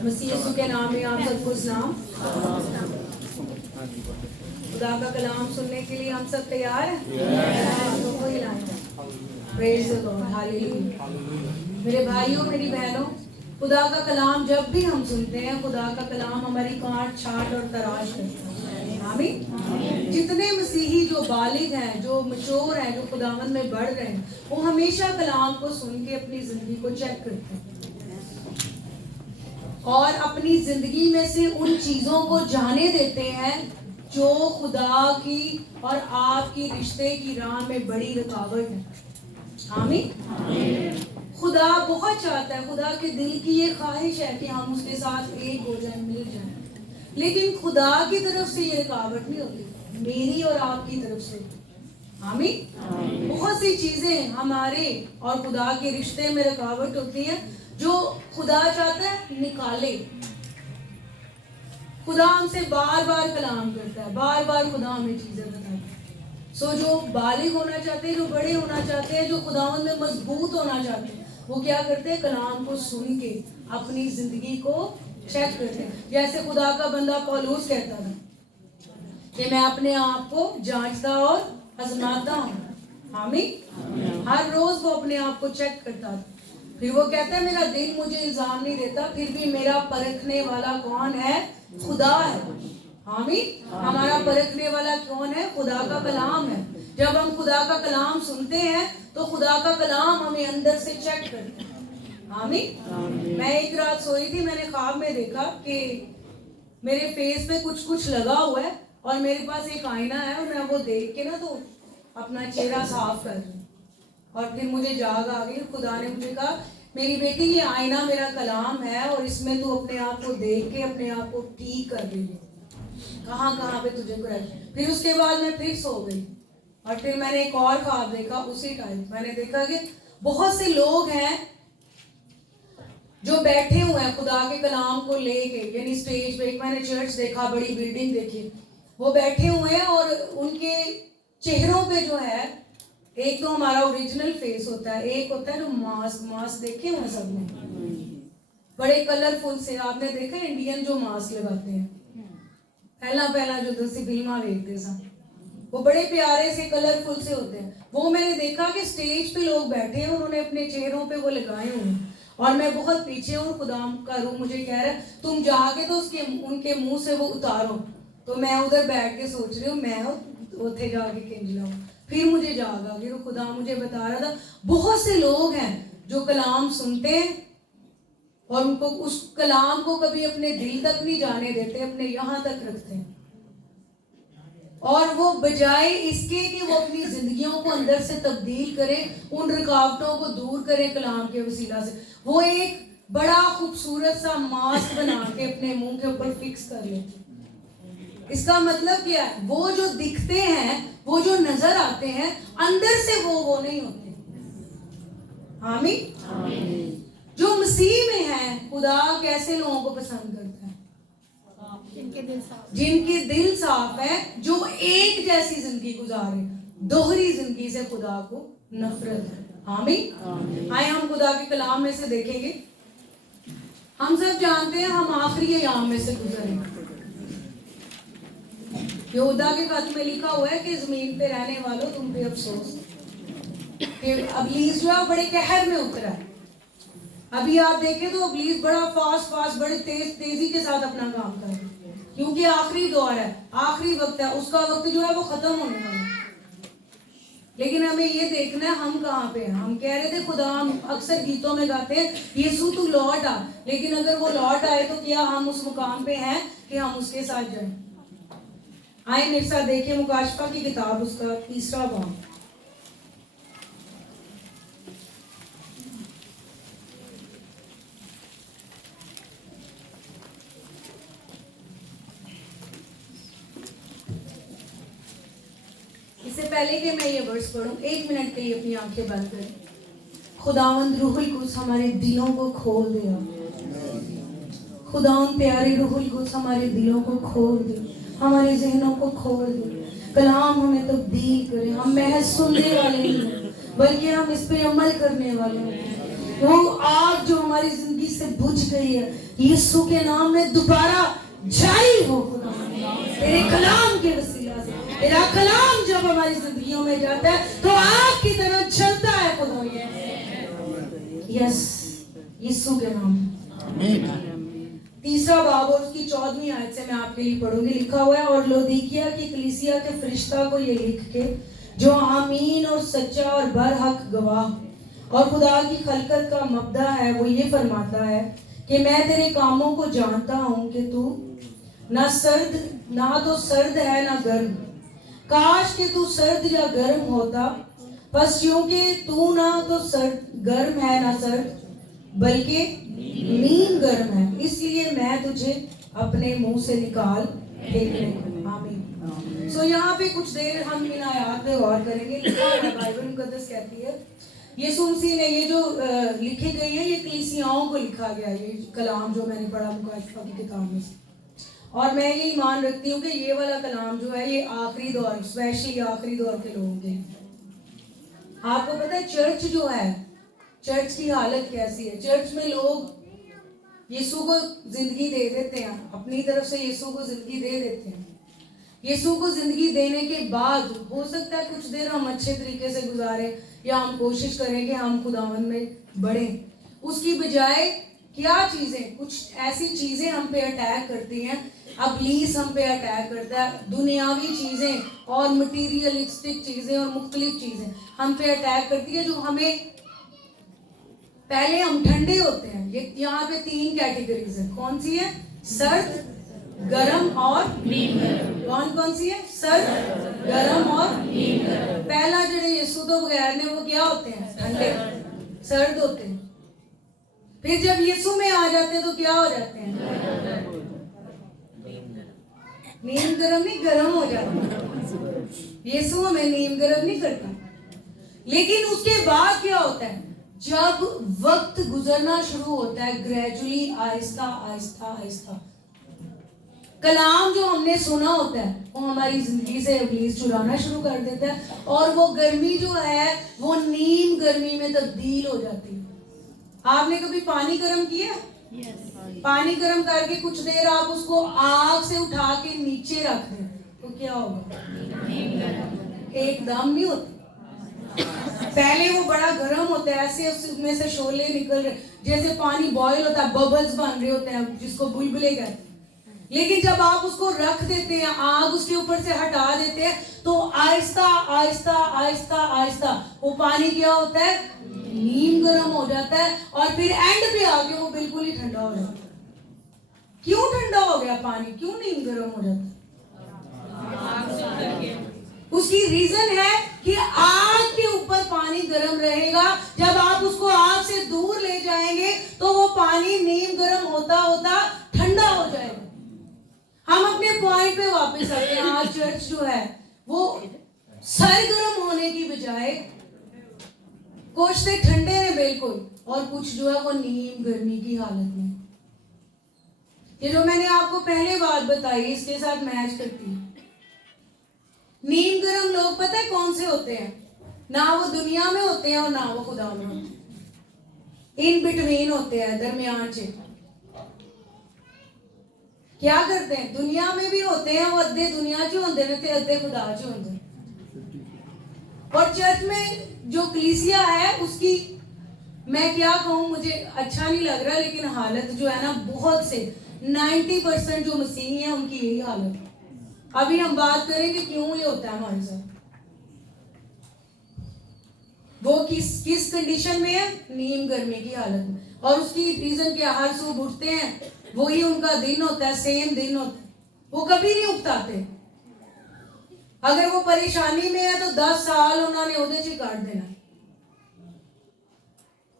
मसीह यीशु के नाम में आप सबको सलाम। खुदा का कलाम सुनने के लिए हम सब तैयार हैं? तो कोई प्रेज़ द लॉर्ड, हालेलुया। मेरे भाइयों, मेरी बहनों, खुदा का कलाम जब भी हम सुनते हैं, खुदा का कलाम हमारी काट छाट और तराश करता है। आमीन। जितने मसीही जो बालिग हैं, जो मैच्योर हैं, जो खुदावंद में बढ़ रहे हैं, वो हमेशा कलाम को सुन के अपनी जिंदगी को चेक करते हैं और अपनी जिंदगी में से उन चीजों को जाने देते हैं जो खुदा की और आपकी रिश्ते की राह में बड़ी रुकावट है। आमीन। खुदा बहुत चाहता है, खुदा के दिल की ये ख्वाहिश है कि हम उसके साथ एक हो जाए, मिल जाए, लेकिन खुदा की तरफ से ये रुकावट नहीं होती, मेरी और आपकी तरफ से। आमीन। बहुत सी चीजें हमारे और खुदा के रिश्ते में रुकावट होती है जो खुदा चाहता है निकाले। खुदा हमसे बार बार कलाम करता है, बार बार खुदा हमें चीजें बताता है। सो जो बालिग होना चाहते हैं, जो बड़े होना चाहते हैं, जो खुदावंद में मजबूत होना चाहते हैं, वो क्या करते हैं? कलाम को सुन के अपनी जिंदगी को चेक करते हैं। जैसे खुदा का बंदा पौलुस कहता था कि मैं अपने आप को जांचता और आजमाता हूँ। आमीन। हर रोज वो अपने आप को चेक करता था। फिर वो कहता है मेरा दिल मुझे इल्जाम नहीं देता, फिर भी मेरा परखने वाला कौन है? खुदा है। आमीन। हमारा परखने वाला कौन है? खुदा का कलाम है। जब हम खुदा का कलाम सुनते हैं तो खुदा का कलाम हमें अंदर से चेक करता है। आमीन। मैं एक रात सोई थी, मैंने ख्वाब में देखा कि मेरे फेस पे कुछ लगा हुआ है और मेरे पास एक आईना है और मैं वो देख के ना तो अपना चेहरा साफ कर रही हूँ। और फिर मुझे जाग आ गई, खुदा ने मुझे कहा मेरी बेटी ये आईना मेरा कलाम है और इसमें तू अपने आप को देख के अपने आप को ठीक कर रही है, कहाँ कहाँ पे तुझे क्रैश। फिर उसके बाद मैं फिर सो गई और फिर मैंने एक और ख्वाब देखा। उसी टाइम मैंने देखा कि बहुत से लोग हैं जो बैठे हुए हैं खुदा के कलाम को लेके, यानी स्टेज पे। एक मैंने चर्च देखा, बड़ी बिल्डिंग देखी, वो बैठे हुए हैं और उनके चेहरों पे जो है, एक तो हमारा ओरिजिनल फेस होता है, एक होता है जो मास्क देखे हुए सबने, बड़े कलरफुल से। आपने देखा इंडियन जो मास्क लगाते हैं, पहला जो दूसरी फिल्मा देखते सा, वो बड़े प्यारे से कलरफुल से होते हैं। वो मैंने देखा कि स्टेज पे लोग बैठे हैं, उन्होंने अपने चेहरों पे वो लगाए हुए हैं और मैं बहुत पीछे हूँ। खुदा का रूह मुझे कह रहा है तुम जाके तो उनके मुंह से वो उतारो। तो मैं उधर बैठ के सोच रही हूँ मैं उठे जाके किंज लाऊं। फिर मुझे जाग आ गई, तो खुदा मुझे बता रहा था बहुत से लोग हैं जो कलाम सुनते हैं और उनको उस कलाम को कभी अपने दिल तक नहीं जाने देते, अपने यहाँ तक रखते हैं। और वो बजाय इसके कि वो अपनी जिंदगियों को अंदर से तब्दील करें, उन रुकावटों को दूर करें कलाम के वसीला से, वो एक बड़ा खूबसूरत सा मास्क बना के अपने मुंह के ऊपर फिक्स कर लेते हैं। इसका मतलब क्या है? वो जो दिखते हैं, वो जो नजर आते हैं, अंदर से वो नहीं होते। आमीन। जो मसीह में है, खुदा कैसे लोगों को पसंद करता है? जिनके दिल साफ है, जो एक जैसी जिंदगी गुजारे, दोहरी जिंदगी से खुदा को नफरत है। आमीन। आए हम खुदा के कलाम में से देखेंगे। हम सब जानते हैं हम आखिरी अयाम में से गुजरे। यहूदा के खत में लिखा हुआ है कि जमीन पे रहने वालों तुम पे अफसोस कि अबलीस जो है बड़े कहर में उतरा है। अभी आप देखें तो अबलीस बड़ा फास्ट बड़े तेजी के साथ अपना काम कर रहा है, क्योंकि आखिरी दौर है, आखिरी वक्त है, उसका वक्त जो है वो खत्म होने वाला है। लेकिन हमें ये देखना है हम कहाँ पे हैं। हम कह रहे थे खुदा, हम अक्सर गीतों में गाते हैं यीशु तू लौट आ, लेकिन अगर वो लौट आए तो क्या हम उस मुकाम पे हैं कि हम उसके साथ जाएं? आए मेरे साथ देखिए मुकाशफा की किताब, उसका 3रा बाब। इससे पहले कि मैं ये वर्स पढ़ूं, 1 मिनट के लिए अपनी आंखें बंद करें। खुदावंद रूहुल कुद्स हमारे दिलों को खोल दे। खुदावंद प्यारे रूहुल कुद्स हमारे दिलों को खोल दे, हमारे जहनों को खोल दे। कलाम हमें तब्दील करे। हम महज सुनने वाले नहीं हैं, बल्कि हम इस पे अमल करने वाले हैं। वो आग जो हमारी जिंदगी से बुझ गई है, यीशु के नाम में दोबारा जारी हो खुदा, तेरे कलाम के वसीला से। तेरा कलाम जब हमारी जिंदगियों में जाता है तो आग की तरह चलता है खुदा। यस, यीशु के नाम। तीसरा बाब और उसकी 14वीं आयत से मैं आपके लिए पढ़ूंगी। लिखा हुआ है, और लौदीकिया की कलीसिया के फरिश्ता को ये लिख के, जो आमीन और सच्चा और बरहक गवाह और खुदा की खलकत का मबदा है, वो ये फरमाता है कि मैं तेरे कामों को जानता हूं कि तू ना तो सर्द है ना गर्म। काश कि तू सर्द या गर्म होता, बस क्योंकि तू ना तो सर्द गर्म है ना सर्द, बल्कि नीम गर्म है, इसलिए मैं तुझे अपने मुंह से निकाल फेंकने को। आमीन। सो यहाँ पे कुछ देर हम इन आयात पे गौर करेंगे। लिखा हुआ है, बाइबल मुकद्दस कहती है, यीशु मसीह ने ये जो लिखी गई है, ये कलीसियाओं को लिखा गया है। ये कलाम जो मैंने पढ़ा मुकाशफा की किताब में से, और मैं ये ईमान रखती हूँ कि ये वाला कलाम जो है ये आखिरी दौर, स्पेशली आखिरी दौर के लोगों के। आपको पता है चर्च जो है, चर्च की हालत कैसी है? चर्च में लोग यीशु को जिंदगी दे देते हैं, अपनी तरफ से यीशु को जिंदगी दे देते हैं। यीशु को जिंदगी देने के बाद हो सकता है कुछ देर हम अच्छे तरीके से गुजारें, या हम कोशिश करें कि हम खुदावन में बढ़ें। उसकी बजाय क्या चीज़ें, कुछ ऐसी चीज़ें हम पे अटैक करती हैं, इब्लीस हम पे अटैक करता है, दुनियावी चीज़ें और मटीरियलिस्टिक चीज़ें और मुख्तलिफ चीज़ें हम पे अटैक करती है, जो हमें, पहले हम ठंडे होते हैं। ये यहाँ पे 3 कैटेगरीज है। कौन सी है? सर्द, गरम और कौन कौन सी है? सर्द, गरम और पहला जो यीशु तो बगैर ने वो क्या होते हैं? ठंडे, सर्द होते हैं। फिर जब यीशु में आ जाते हैं तो क्या हो जाते हैं? नीम गरम नहीं, गरम हो जाते। यीशु हमें नीम गरम नहीं करता। लेकिन उसके बाद क्या होता है? जब वक्त गुजरना शुरू होता है, ग्रेजुअली, आहिस्ता आहिस्ता आहिस्ता, कलाम जो हमने सुना होता है वो हमारी जिंदगी से इब्लीस चुराना शुरू कर देता है, और वो गर्मी जो है वो नीम गर्मी में तब्दील हो जाती है। आपने कभी पानी गर्म किया? पानी गर्म करके कुछ देर आप उसको आग से उठा के नीचे रख दें तो क्या होगा? एकदम नहीं होता। पहले वो बड़ा गर्म होता है, ऐसे उसमें से शोले निकल रहे, जैसे पानी बॉईल होता है, बबल्स बन रहे होते हैं, जिसको बुलबुले कहते हैं। लेकिन जब आप उसको रख देते हैं, आग उसके ऊपर से हटा देते हैं, तो आहिस्ता आहिस्ता आहिस्ता आहिस्ता वो पानी क्या होता है? नीम गर्म हो जाता है, और फिर एंड पे आके वो बिल्कुल ही ठंडा हो जाता है। क्यों ठंडा हो गया पानी? क्यों नीम गर्म हो जाता है? उसकी रीजन है कि आग के ऊपर पानी गर्म रहेगा। जब आप उसको आग से दूर ले जाएंगे तो वो पानी नीम गर्म होता होता ठंडा हो जाएगा। हम अपने पॉइंट पे वापस आते हैं। आज चर्च जो है वो सरगर्म होने की बजाय कुछ से ठंडे हैं बिल्कुल, और कुछ जो है वो नीम गर्मी की हालत में। ये जो मैंने आपको पहले बात बताई इसके साथ मैच करती है। नीम गर्म लोग पता है कौन से होते हैं? ना वो दुनिया में होते हैं और ना वो खुदा में होते हैं, इन बिटवीन होते हैं, दरमियान से। क्या करते हैं? दुनिया में भी होते हैं, वो अद्धे दुनिया च होंदे ने ते अद्धे खुदा च होंदे। और चर्च में जो कलीसिया है उसकी, मैं क्या कहूँ, मुझे अच्छा नहीं लग रहा, लेकिन हालत जो है ना, बहुत से 90% जो मसीही हैं उनकी यही हालत है। अभी हम बात करेंगे क्यों ये होता है हमारे साथ। वो किस कंडीशन में है? नीम गर्मी की हालत में। और उसकी रीजन क्या? हर सुबह उठते हैं, वही उनका दिन होता है, सेम दिन होता है, वो कभी नहीं उगताते। अगर वो परेशानी में है तो 10 साल उन्होंने उधर से काट देना।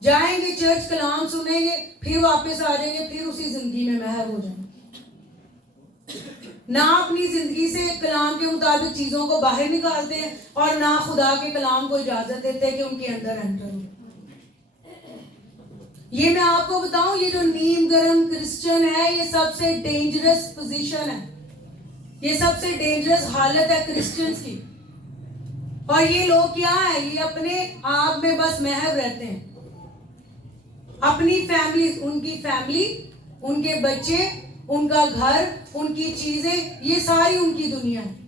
जाएंगे चर्च, कलाम सुनेंगे, फिर वापस आ जाएंगे, फिर उसी जिंदगी में महव हो जाएंगे। ना अपनी जिंदगी से कलाम के मुताबिक चीजों को बाहर निकालते हैं, और ना खुदा के कलाम को इजाजत देते हैं कि उनके अंदर एंटर हो। ये मैं आपको बताऊं, ये जो नीम गर्म क्रिश्चियन है, ये सबसे डेंजरस पोजीशन है, ये सबसे डेंजरस हालत है क्रिश्चियंस की। और ये लोग क्या है? ये अपने आप में बस महव रहते हैं। अपनी फैमिली, उनकी फैमिली, उनके बच्चे, उनका घर, उनकी चीजें, ये सारी उनकी दुनिया है।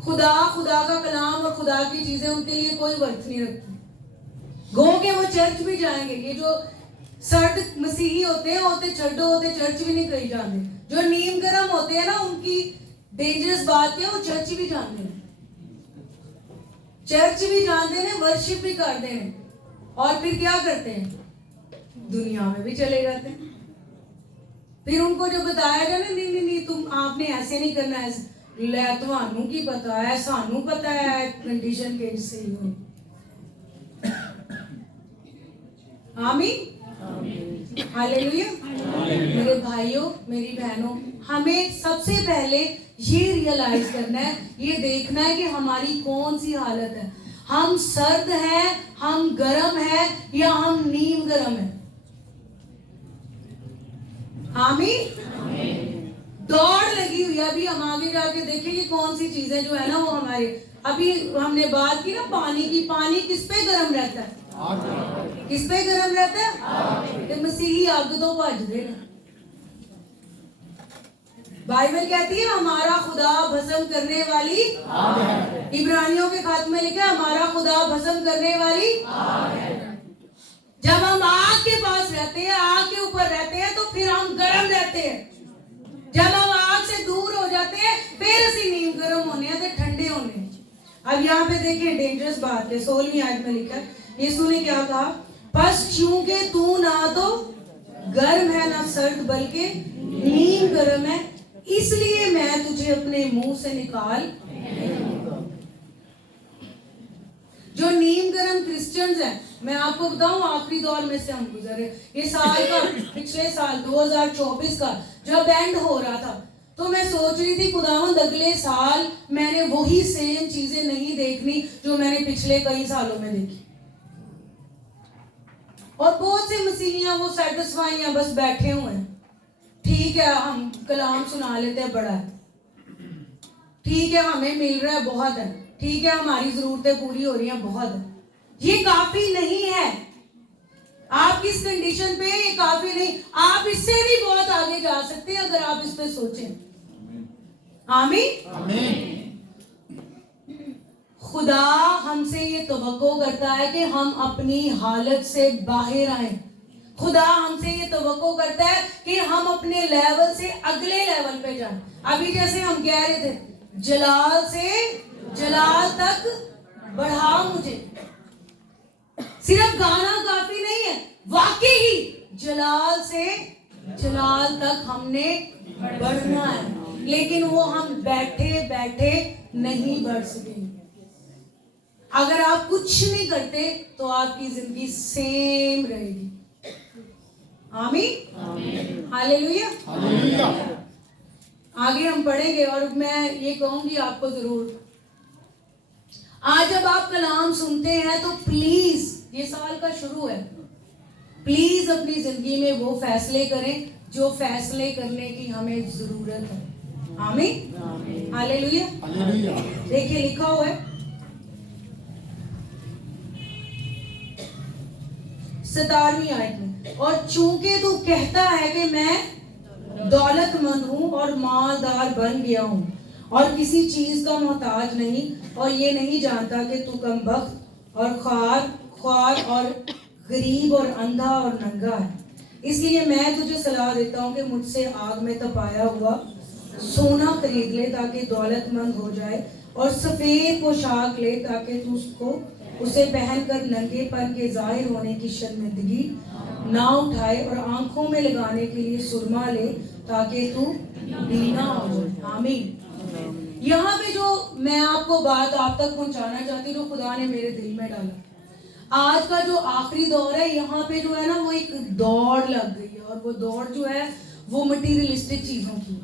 खुदा, खुदा का कलाम और खुदा की चीजें उनके लिए कोई वर्थ नहीं रखती। गो के वो चर्च भी जाएंगे। ये जो सर्द मसीही होते हैं, होते छड्डो होते, चर्च भी नहीं कहीं जाते। जो नीम गरम होते हैं ना, उनकी डेंजरस बात है, वो चर्च भी जानते हैं, चर्च भी जानते हैं, वर्शिप भी करते हैं, और फिर क्या करते हैं, दुनिया में भी चले जाते हैं। फिर उनको जो बताया गया ना, नहीं नहीं नहीं, तुम आपने ऐसे नहीं करना, ऐसे ले, तुहानू की पता है, सानू पता है कंडीशन के सही हो। आमीन, हालेलुया। मेरे भाइयों, मेरी बहनों, हमें सबसे पहले ये रियलाइज करना है, ये देखना है कि हमारी कौन सी हालत है। हम सर्द हैं, हम गर्म हैं, या हम नीम गर्म हैं। आमीन। दौड़ लगी हुई है। अभी हम आगे जाके देखेंगे कौन सी चीजें जो है ना वो हमारे, अभी हमने बात की ना पानी की। पानी किस पे गर्म रहता है? किस पे गर्म रहता है? कि मसीही अग तो भज दे। बाइबल कहती है हमारा खुदा भस्म करने वाली आग है। इब्रानियों के खत में लिखा है हमारा खुदा भस्म करने वाली आग है। जब हम आग के पास रहते हैं, आग के ऊपर रहते हैं, तो फिर हम गर्म रहते हैं। जब हम आग से दूर हो जाते हैं, फिर असी नीम गर्म होने हैं, ठंडे होने। अब यहाँ पे देखिए डेंजरस बात है, 16वीं आयत में लिखा है, यीशु ने क्या कहा? बस चूंकि तू ना तो गर्म है ना सर्द, बल्कि नीम गर्म है, इसलिए मैं तुझे अपने मुंह से निकाल। जो नीम गर्म क्रिश्चियंस हैं, मैं आपको बताऊं, आखिरी दौर में से हम गुजरे। ये साल का, पिछले साल 2024 का जब एंड हो रहा था, तो मैं सोच रही थी खुदावंद अगले साल मैंने वही सेम चीजें नहीं देखनी जो मैंने पिछले कई सालों में देखी। और बहुत से मसीहियां वो सेटिस्फाई हैं, बस बैठे हुए हैं। ठीक है, हम कलाम सुना लेते हैं, बड़ा है, ठीक है, हमें मिल रहा है, बहुत है, ठीक है, हमारी जरूरतें पूरी हो रही हैं, बहुत है। ये काफी नहीं है। आप किस कंडीशन पे, ये काफी नहीं, आप इससे भी बहुत आगे जा सकते हैं अगर आप इस पे सोचें। आमीन, आमीन। खुदा हमसे ये तवक्को करता है कि हम अपनी हालत से बाहर आए। खुदा हमसे ये तवक्को करता है कि हम अपने लेवल से अगले लेवल पे जाएं। अभी जैसे हम कह रहे थे, जलाल से जलाल तक बढ़ा मुझे। सिर्फ गाना काफी नहीं है, वाकई ही जलाल से जलाल तक हमने बढ़ना है, लेकिन वो हम बैठे बैठे नहीं बढ़ सकेंगे। अगर आप कुछ नहीं करते तो आपकी जिंदगी सेम रहेगी। आमीन, हालेलुया, हालेलुया। आगे हम पढ़ेंगे और मैं ये कहूंगी आपको जरूर, आज जब आप कलाम सुनते हैं तो प्लीज, ये साल का शुरू है, प्लीज अपनी जिंदगी में वो फैसले करें जो फैसले करने की हमें जरूरत है। आमीन, हालेलुया, हालेलुया। देखिए लिखा हुआ है 17वीं आयत में, और चूंकि तू कहता है कि मैं दौलतमंद हूं और मालदार बन गया हूं और किसी चीज का मोहताज नहीं, और ये नहीं जानता कि तू कमबख्त और ख्वार और गरीब और अंधा और नंगा है, इसलिए मैं तुझे सलाह देता हूं कि मुझसे आग में तपाया हुआ सोना खरीद ले ताकि दौलतमंद हो जाए, और सफेद पोशाक ले ताकि तू उसे पहनकर नंगेपन के जाहिर होने की शर्मिंदगी ना उठाए, और आंखों में लगाने के लिए सुरमा ले ताकि तू बीना हो जाए। आमीन। यहाँ पे जो मैं आपको बात आप तक पहुंचाना चाहती हूँ, जो खुदा ने मेरे दिल में डाला, आज का जो आखिरी दौर है, यहाँ पे जो है ना वो एक दौड़ लग गई है, और वो दौड़ जो है वो मटीरियलिस्टिक चीजों की,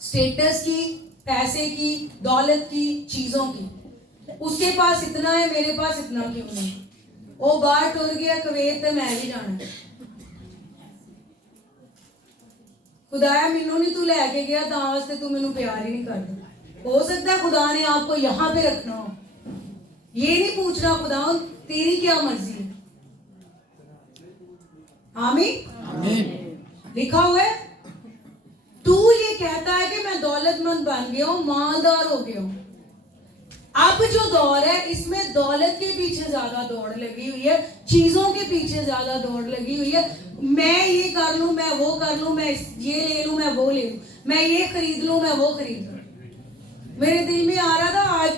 स्टेटस की, पैसे की, दौलत की, चीजों की। उसके पास इतना है, मेरे पास इतना क्यों नहीं? वो बाहर टुर गया कुवैत, तो मैं भी जाना। खुदाया मैनू नहीं तू लैके गया, तां वास्ते तू मैनू प्यार ही नहीं करता। हो सकता है खुदा ने आपको यहाँ पे रखना हो, ये नहीं पूछना खुदा तेरी क्या मर्जी है। आमीन। लिखा हुआ है, तू ये कहता है कि मैं दौलतमंद बन गया हूं, मालदार हो गया हूं। अब जो दौर है इसमें दौलत के पीछे ज्यादा दौड़ लगी हुई है, चीजों के पीछे ज्यादा दौड़ लगी हुई है। मैं ये कर लूं, मैं वो कर लूं, मैं ये ले लूं, मैं वो ले लूं, मैं ये खरीद लूं, मैं वो खरीद लूं। मेरे दिल में आ रहा था आज,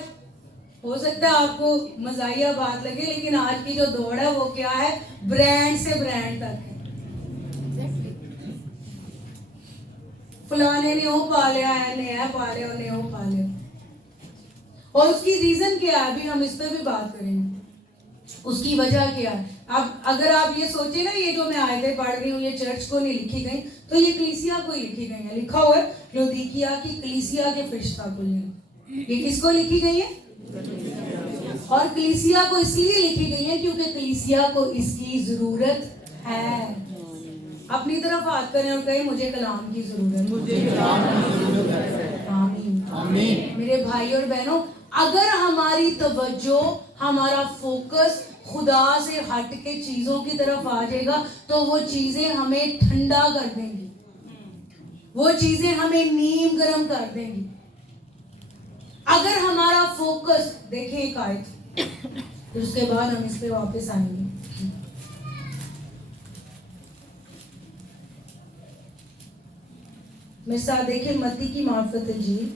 हो सकता है आपको मजाहिया बात लगे, लेकिन आज की जो दौड़ है वो क्या है, ब्रांड से ब्रांड तक है। फलाने ने वो पा लिया है, ने पा लिया, ने वो पा लिया, और उसकी रीजन क्या है, अभी हम इस पे भी बात करेंगे। उसकी वजह क्या है। अब अगर आप ये सोचे ना, ये जो मैं आयतें पढ़ रही हूँ ये चर्च को नहीं लिखी गई, तो ये कलीसिया को लिखी गई है। लिखा हुआ है लौदीकिया की कलीसिया के फरिश्ता को, ये किसको लिखी गई है, और कलीसिया को इसलिए लिखी गई है क्योंकि कलीसिया को इसकी जरूरत है। अपनी तरफ हाथ करें और कहें, मुझे कलाम की जरूरत, मुझे कलाम की जरूरत है। आमीन। आमीन। मेरे भाई और बहनों, अगर हमारी तवज्जो, हमारा फोकस खुदा से हट के चीजों की तरफ आ जाएगा तो वो चीजें हमें ठंडा कर देंगी, वो चीजें हमें नीम गर्म कर देंगी। अगर हमारा फोकस, देखें एक आयत, फिर उसके बाद हम इस पे वापस आएंगे। मेरे साथ देखिए मत्ती की मार्फत इंजील,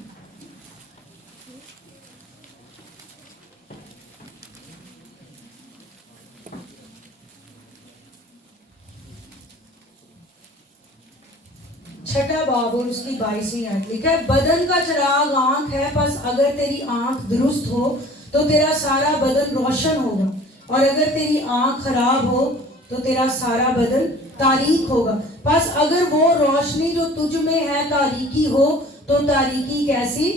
छठा बाब और उसकी 22वीं आयत। लिखा है, बदन का चिराग आंख है, बस अगर तेरी आंख दुरुस्त हो तो तेरा सारा बदन रोशन होगा, और अगर तेरी आंख खराब हो तो तेरा सारा बदन तारीक होगा। बस अगर वो रोशनी जो तुझ में है तारीकी हो तो तारीकी कैसी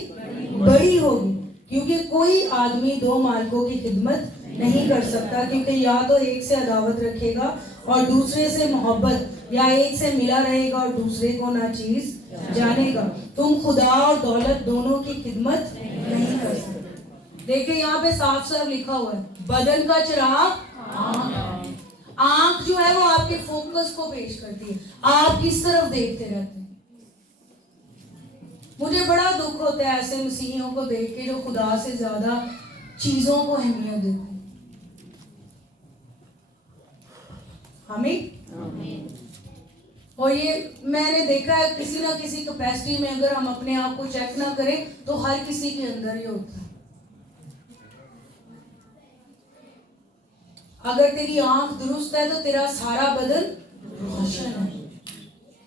बड़ी होगी, क्योंकि कोई आदमी दो मालिकों की खिदमत नहीं कर सकता, क्योंकि या तो एक से अदावत रखेगा और दूसरे से मोहब्बत, या एक से मिला रहेगा और दूसरे को ना चीज जानेगा। तुम खुदा और दौलत दोनों की खिदमत नहीं कर सकते। देखिए यहाँ पे साफ साफ लिखा हुआ है, बदन का चिराग आंख जो है वो आपके फोकस को पेश करती है, आप किस तरफ देखते रहते हैं। मुझे बड़ा दुख होता है ऐसे मसीहियों को देख के जो खुदा से ज्यादा चीजों को अहमियत देते हैं। हमें और ये मैंने देखा है, किसी ना किसी कैपेसिटी में अगर हम अपने आप को चेक ना करें तो हर किसी के अंदर ही होता है। अगर तेरी आंख दुरुस्त है तो तेरा सारा बदन रोशन है।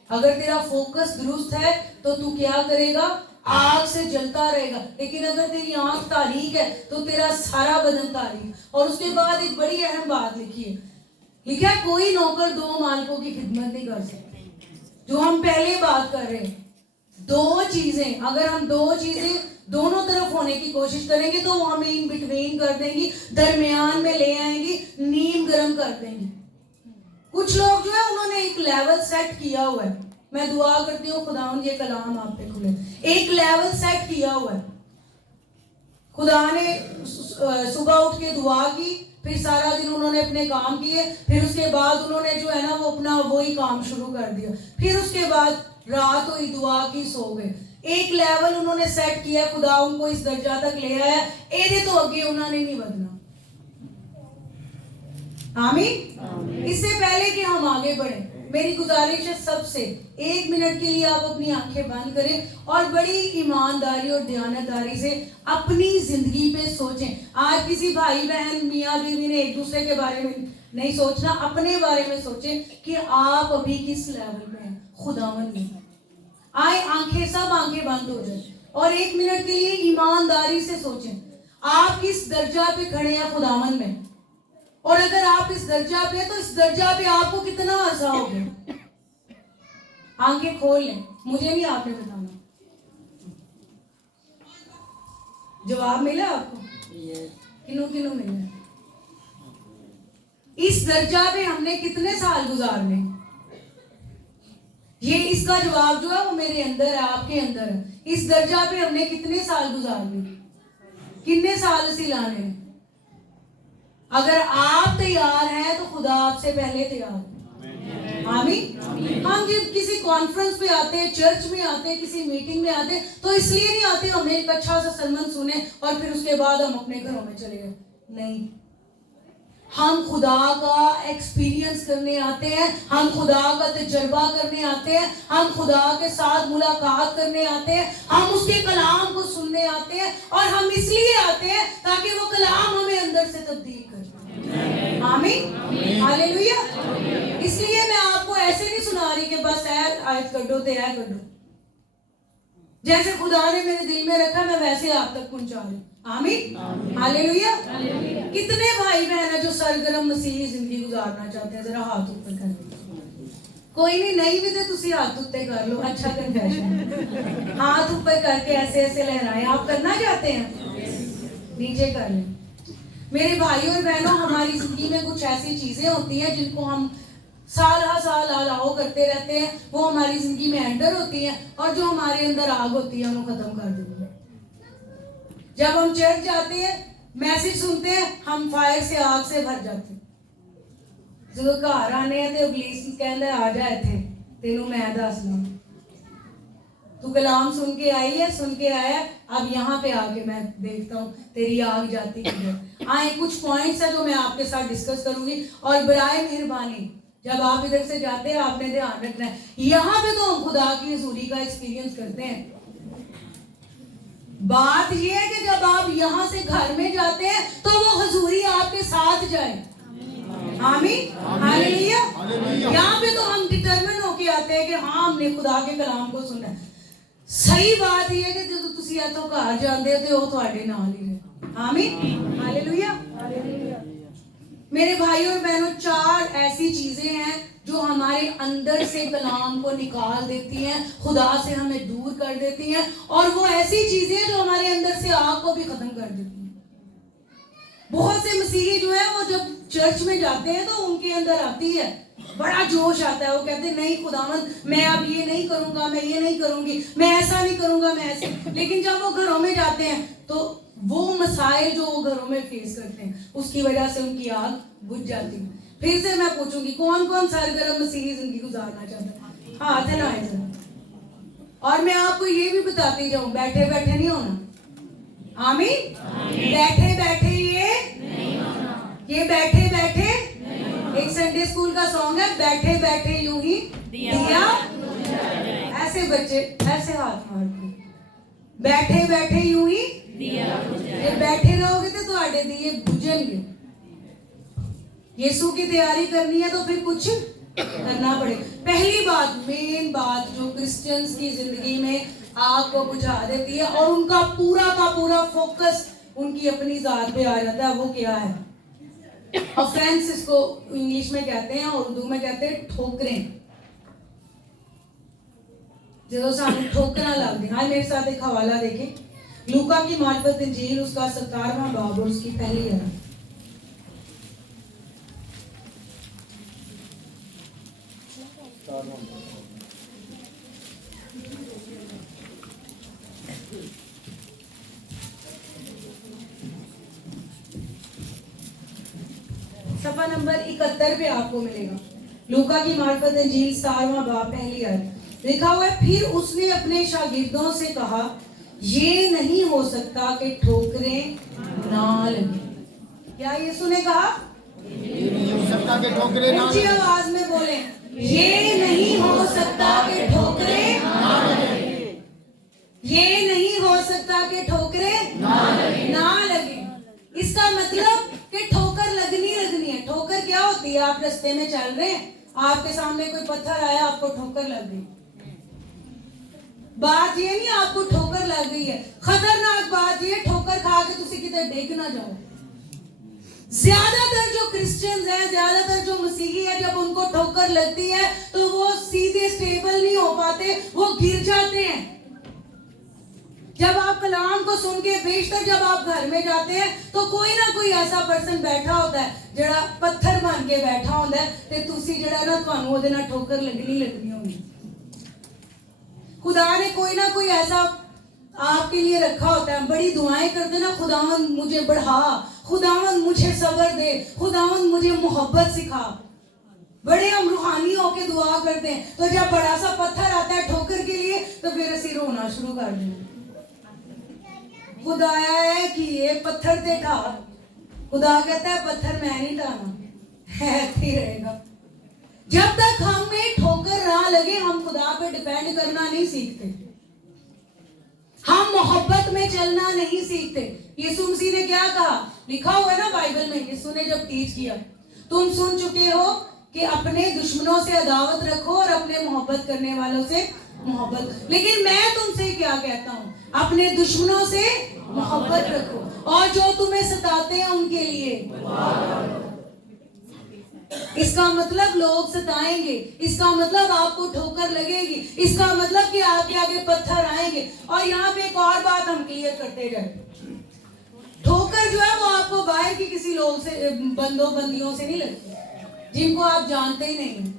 अगर तेरा फोकस दुरुस्त है तो तू क्या करेगा, आग से जलता रहेगा। लेकिन अगर तेरी आंख तारीक है तो तेरा सारा बदन तारीक। और उसके बाद एक बड़ी अहम बात लिखी है, लिखा है, कोई नौकर दो मालिकों की खिदमत नहीं कर सकता। जो हम पहले बात कर रहे हैं, दो चीजें, अगर हम दो चीजें दोनों तरफ होने की कोशिश करेंगे तो वो हमें इन बिटवीन कर देंगी, दरमियान में ले आएंगी, नीम गर्म कर देंगी। कुछ लोग जो है उन्होंने एक लेवल सेट किया हुआ है। मैं दुआ करती हूँ खुदावंद ये कलाम आप पे खुले। एक लेवल सेट किया हुआ है। खुदा ने सुबह उठ के दुआ की, फिर सारा दिन उन्होंने अपने काम किए, फिर उसके बाद उन्होंने जो है ना वो अपना वही काम शुरू कर दिया, फिर उसके बाद रात हुई, दुआ की, सो गए। एक लेवल उन्होंने सेट किया, खुदा उनको इस दर्जा तक ले आया, एदे तो अगे उन्होंने नहीं बढ़ना। आमीन। इससे पहले कि हम आगे बढ़े, मेरी गुजारिश है सबसे, 1 मिनट के लिए आप अपनी आंखें बंद करें और बड़ी ईमानदारी और दयानतदारी से अपनी जिंदगी पे सोचें। आज किसी भाई बहन मियाँ बीवी ने एक दूसरे के बारे में नहीं सोचना, अपने बारे में सोचें कि आप अभी किस लेवल में हैं खुदावन में। आए आंखें, सब आंखें बंद हो जाए और 1 मिनट के लिए ईमानदारी से सोचें आप किस दर्जा पे खड़े हैं खुदावन में। और अगर आप इस दर्जा पे तो इस दर्जा पे आपको कितना अर्सा हो गया। आंखें खोल लें, मुझे नहीं आपने बताना। जवाब मिला आपको? किन्नू किन्नू मिला? इस दर्जा पे हमने कितने साल गुजारने, ये इसका जवाब जो है वो मेरे अंदर है, आपके अंदर है। इस दर्जा पे हमने कितने साल गुजारने, कितने साल असी लाने। अगर आप तैयार हैं तो खुदा आपसे पहले तैयार है। आमीन। हम जब किसी कॉन्फ्रेंस पे आते हैं, चर्च में आते हैं, किसी मीटिंग में आते हैं, तो इसलिए नहीं आते हम एक अच्छा सा सरमन सुने और फिर उसके बाद हम अपने घरों में चले गए। नहीं, हम खुदा का एक्सपीरियंस करने आते हैं, हम खुदा का तजर्बा करने आते हैं, हम खुदा के साथ मुलाकात करने आते हैं, हम उसके कलाम को सुनने आते हैं, और हम इसलिए आते हैं ताकि वो कलाम हमें अंदर से तब्दील करे। आमीन, हालेलुया। इसलिए मैं आपको ऐसे नहीं सुना रही कि बस है आयत कड्डो ते है कड्डो, जैसे खुदा ने मेरे दिल में रखा मैं वैसे आप तक पहुंचा रही। आमीन, हालेलुया। कितने भाई बहन है जो सरगर्म मसीही जिंदगी गुजारना चाहते हैं? जरा हाथ ऊपर कर लो। कोई नहीं भी तो तुसी हाथ उत्ते कर लो। अच्छा कन्फेशन, हाथ ऊपर करके ऐसे ऐसे लहराएं। आप करना चाहते हैं? नीचे कर लें। मेरे भाइयों और बहनों, हमारी जिंदगी में कुछ ऐसी चीजें होती हैं जिनको हम साल हर साल अलाउ करते रहते हैं, वो हमारी जिंदगी में एंटर होती हैं, और जो हमारे अंदर आग होती है उनको खत्म कर देती है। जब हम चर्च जाते हैं, मैसेज सुनते हैं, हम फायर से, आग से भर जाते हैं। जो घर आने हैं तो इब्लीस कहता है आ जा इत्थे, तेनू मैं दसना, तू कलाम सुन के आई है, सुन के आया, अब यहाँ पे आके मैं देखता हूँ तेरी आग जाती किधर। आए कुछ पॉइंट्स है जो मैं आपके साथ डिस्कस करूंगी, और बराए मेहरबानी जब आप इधर से जाते हैं आपने ध्यान रखना है, यहाँ पे तो हम खुदा की हजूरी का एक्सपीरियंस करते हैं। बात यह है कि जब आप यहाँ से घर में जाते हैं तो वो हजूरी आपके साथ जाए। आमीन, हालेलुया। यहाँ पे तो हम डिटरमिन होके आते हैं कि हाँ हमने खुदा के कलाम को सुनना है। सही बात यह है कि जो तुसी इथों घर जाते हो तो वो तुहाडे नाल ही रहे। आमीन, हालेलुया। मेरे भाइयों और बहनों, 4 ऐसी चीजें हैं जो हमारे अंदर से कलाम को निकाल देती हैं, खुदा से हमें दूर कर देती हैं, और वो ऐसी चीजें जो हमारे अंदर से आग को भी खत्म कर देती हैं। बहुत से मसीही जो है वो जब चर्च में जाते हैं तो उनके अंदर आती है, बड़ा जोश आता है, वो कहते हैं नहीं खुदावंद मैं अब ये नहीं करूंगा, मैं ये नहीं करूंगी, मैं ऐसा नहीं करूंगा, मैं ऐसे। लेकिन जब वो घरों में जाते हैं तो वो मसाइल जो वो घरों में फेस करते हैं उसकी वजह से उनकी आग बुझ जाती है। फिर से मैं पूछूंगी, कौन कौन सरगर्म मसीही जिंदगी गुजारना चाहता है? हाथ है ना जरा। और मैं आपको ये भी बताती जाऊं, बैठे बैठे नहीं होना। आमीन, बैठे बैठे ये नहीं होना, ये बैठे बैठे। एक संडे स्कूल का सॉन्ग है, बैठे बैठे यूं ही दिया। ऐसे बच्चे ऐसे हाथ मारते, बैठे बैठे यूं ही दिया। ये बैठे रहोगे तो तुम्हारे दिए बुझेंगे। यीशु की तैयारी करनी है तो फिर कुछ करना पड़ेगा। पहली बात, मेन बात जो क्रिश्चियंस की जिंदगी में आग को बुझा देती है और उनका पूरा का पूरा फोकस उनकी अपनी जात पे आ जाता है, वो क्या है? ऑफेंस इसको इंग्लिश में कहते हैं और उर्दू में कहते हैं ठोकरें। जो सामने ठोकना लग गया। हाँ, मेरे साथ एक हवाला देखें, लूका की मार्फत इंजील उसका 17वां बाब और उसकी पहली आयत। सफा नंबर 71 पे आपको मिलेगा। लूका की मार्फत इंजील 17वां बाब पहली आयत लिखा हुआ है, फिर उसने अपने शागिर्दों से कहा, ये नहीं हो सकता कि ठोकरें ना लगे। क्या यीशु ने कहा? ये नहीं हो सकता कि ठोकरें ना लगे। ऊंची आवाज में बोले, ये नहीं हो सकता कि ठोकरें ना लगे। ये नहीं हो सकता कि ठोकरें ना लगे। इसका मतलब कि ठोकर लगनी है। ठोकर क्या होती है? आप रास्ते में चल रहे हैं, आपके सामने कोई पत्थर आया, आपको ठोकर लग गई। बात ये नहीं आपको ठोकर लग गई है, खतरनाक बात ये ठोकर खा के तुसी किते डिग ना जाओ। ज्यादातर जो क्रिश्चियंस हैं, ज्यादातर जो मसीही है, जब उनको ठोकर लगती है तो वो सीधे स्टेबल नहीं हो पाते, वो गिर जाते हैं। जब आप कलाम को सुन के बेशतर जब आप घर में जाते हैं तो कोई ना कोई ऐसा पर्सन बैठा होता है जड़ा पत्थर बन के बैठा होता है ते तुसी जड़ा ना तुहानू ओदे नाल ठोकर लगनी होगी। खुदा ने कोई ना कोई ऐसा आपके लिए रखा होता है। बड़ी दुआएं करते ना, खुदावन मुझे बढ़ा, खुदावन मुझे सब्र दे, खुदावन मुझे मोहब्बत सिखा। बड़े हम रूहानी होके दुआ करते हैं, तो जब बड़ा सा पत्थर आता है ठोकर के लिए तो फिर असी रोना शुरू कर देंगे। खुदाया है कि ये पत्थर ते ठा, खुदा कहता है पत्थर मैं नहीं ढाना, ऐसे ही रहेगा। जब तक हमें ठोकर ना लगे हम खुदा पे डिपेंड करना नहीं सीखते, हम मोहब्बत में चलना नहीं सीखते। यीशु मसीह ने क्या कहा, लिखा हुआ है ना बाइबल में, यीशु ने जब टीच किया, तुम सुन चुके हो कि अपने दुश्मनों से अदावत रखो और अपने मोहब्बत करने वालों से मोहब्बत। लेकिन मैं तुमसे क्या कहता हूँ, अपने दुश्मनों से मोहब्बत रखो और जो तुम्हें सताते हैं उनके लिए। इसका मतलब लोग सताएंगे, इसका मतलब आपको ठोकर लगेगी, इसका मतलब कि आपके आगे पत्थर आएंगे। और यहाँ पे एक और बात हम क्लियर करते जाए, ठोकर जो है वो आपको बाहर की किसी लोग से, बंदों बंदियों से नहीं लगती जिनको आप जानते ही नहीं।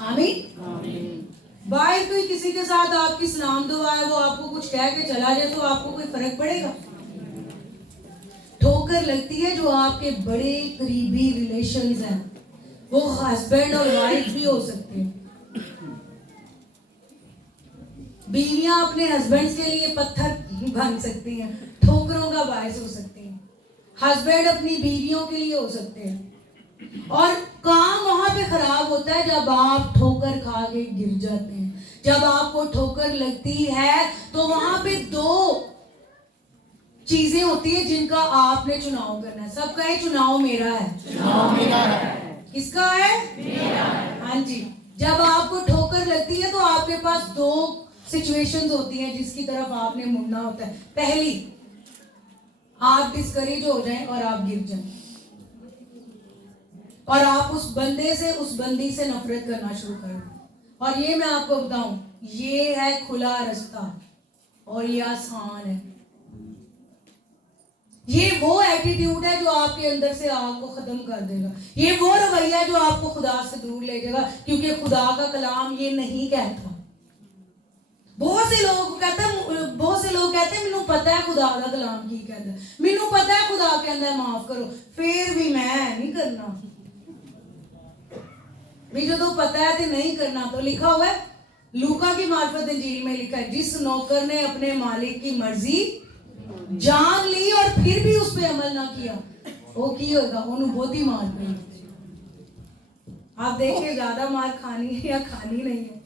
आमीन। बाहर कोई किसी के साथ आपकी सलाम दुआ है, वो आपको कुछ कह के चला जाए तो आपको कोई फर्क पड़ेगा? ठोकर लगती है जो आपके बड़े करीबी रिलेशंस हैं, वो हस्बैंड और वाइफ भी हो सकते हैं। बीवियां अपने हस्बैंड्स के लिए पत्थर बन सकती हैं, ठोकरों का बायस हो सकती हैं। हस्बैंड अपनी बीवियों के लिए हो सकते हैं। और काम वहां पे खराब होता है जब आप ठोकर खा के गिर जाते हैं। जब आपको ठोकर लगती है तो वहां पे दो चीजें होती है जिनका आपने चुनाव करना है। सबका है चुनाव मेरा है, चुनाव मेरा है। किसका है? मेरा है। हाँ जी। जब आपको ठोकर लगती है तो आपके पास दो सिचुएशंस होती हैं जिसकी तरफ आपने मुड़ना होता है। पहली, आप डिस्करेज हो जाएं और आप गिर जाएं और आप उस बंदे से, उस बंदी से नफरत करना शुरू कर दें। और ये मैं आपको बताऊं, ये है खुला रास्ता और ये आसान है। ये वो एटीट्यूड है जो आपके अंदर से आग को खत्म कर देगा। ये वो रवैया जो आपको खुदा से दूर ले जाएगा, क्योंकि खुदा का कलाम ये नहीं कहता। बहुत से लोग कहते हैं मैनू पता है खुदा का कलाम की कहता है, मैनू पता है खुदा कहता है माफ करो, फिर भी मैं नहीं करना। भी जो तो पता है तो नहीं करना। तो लिखा हुआ है लूका की मार्फत इंजील में लिखा है, जिस नौकर ने अपने मालिक की मर्जी जान ली और फिर भी उस पे अमल ना किया, वो की होगा, उन्हें बहुत ही मार पड़ी। आप देखिए ज्यादा मार खानी है या खानी नहीं है।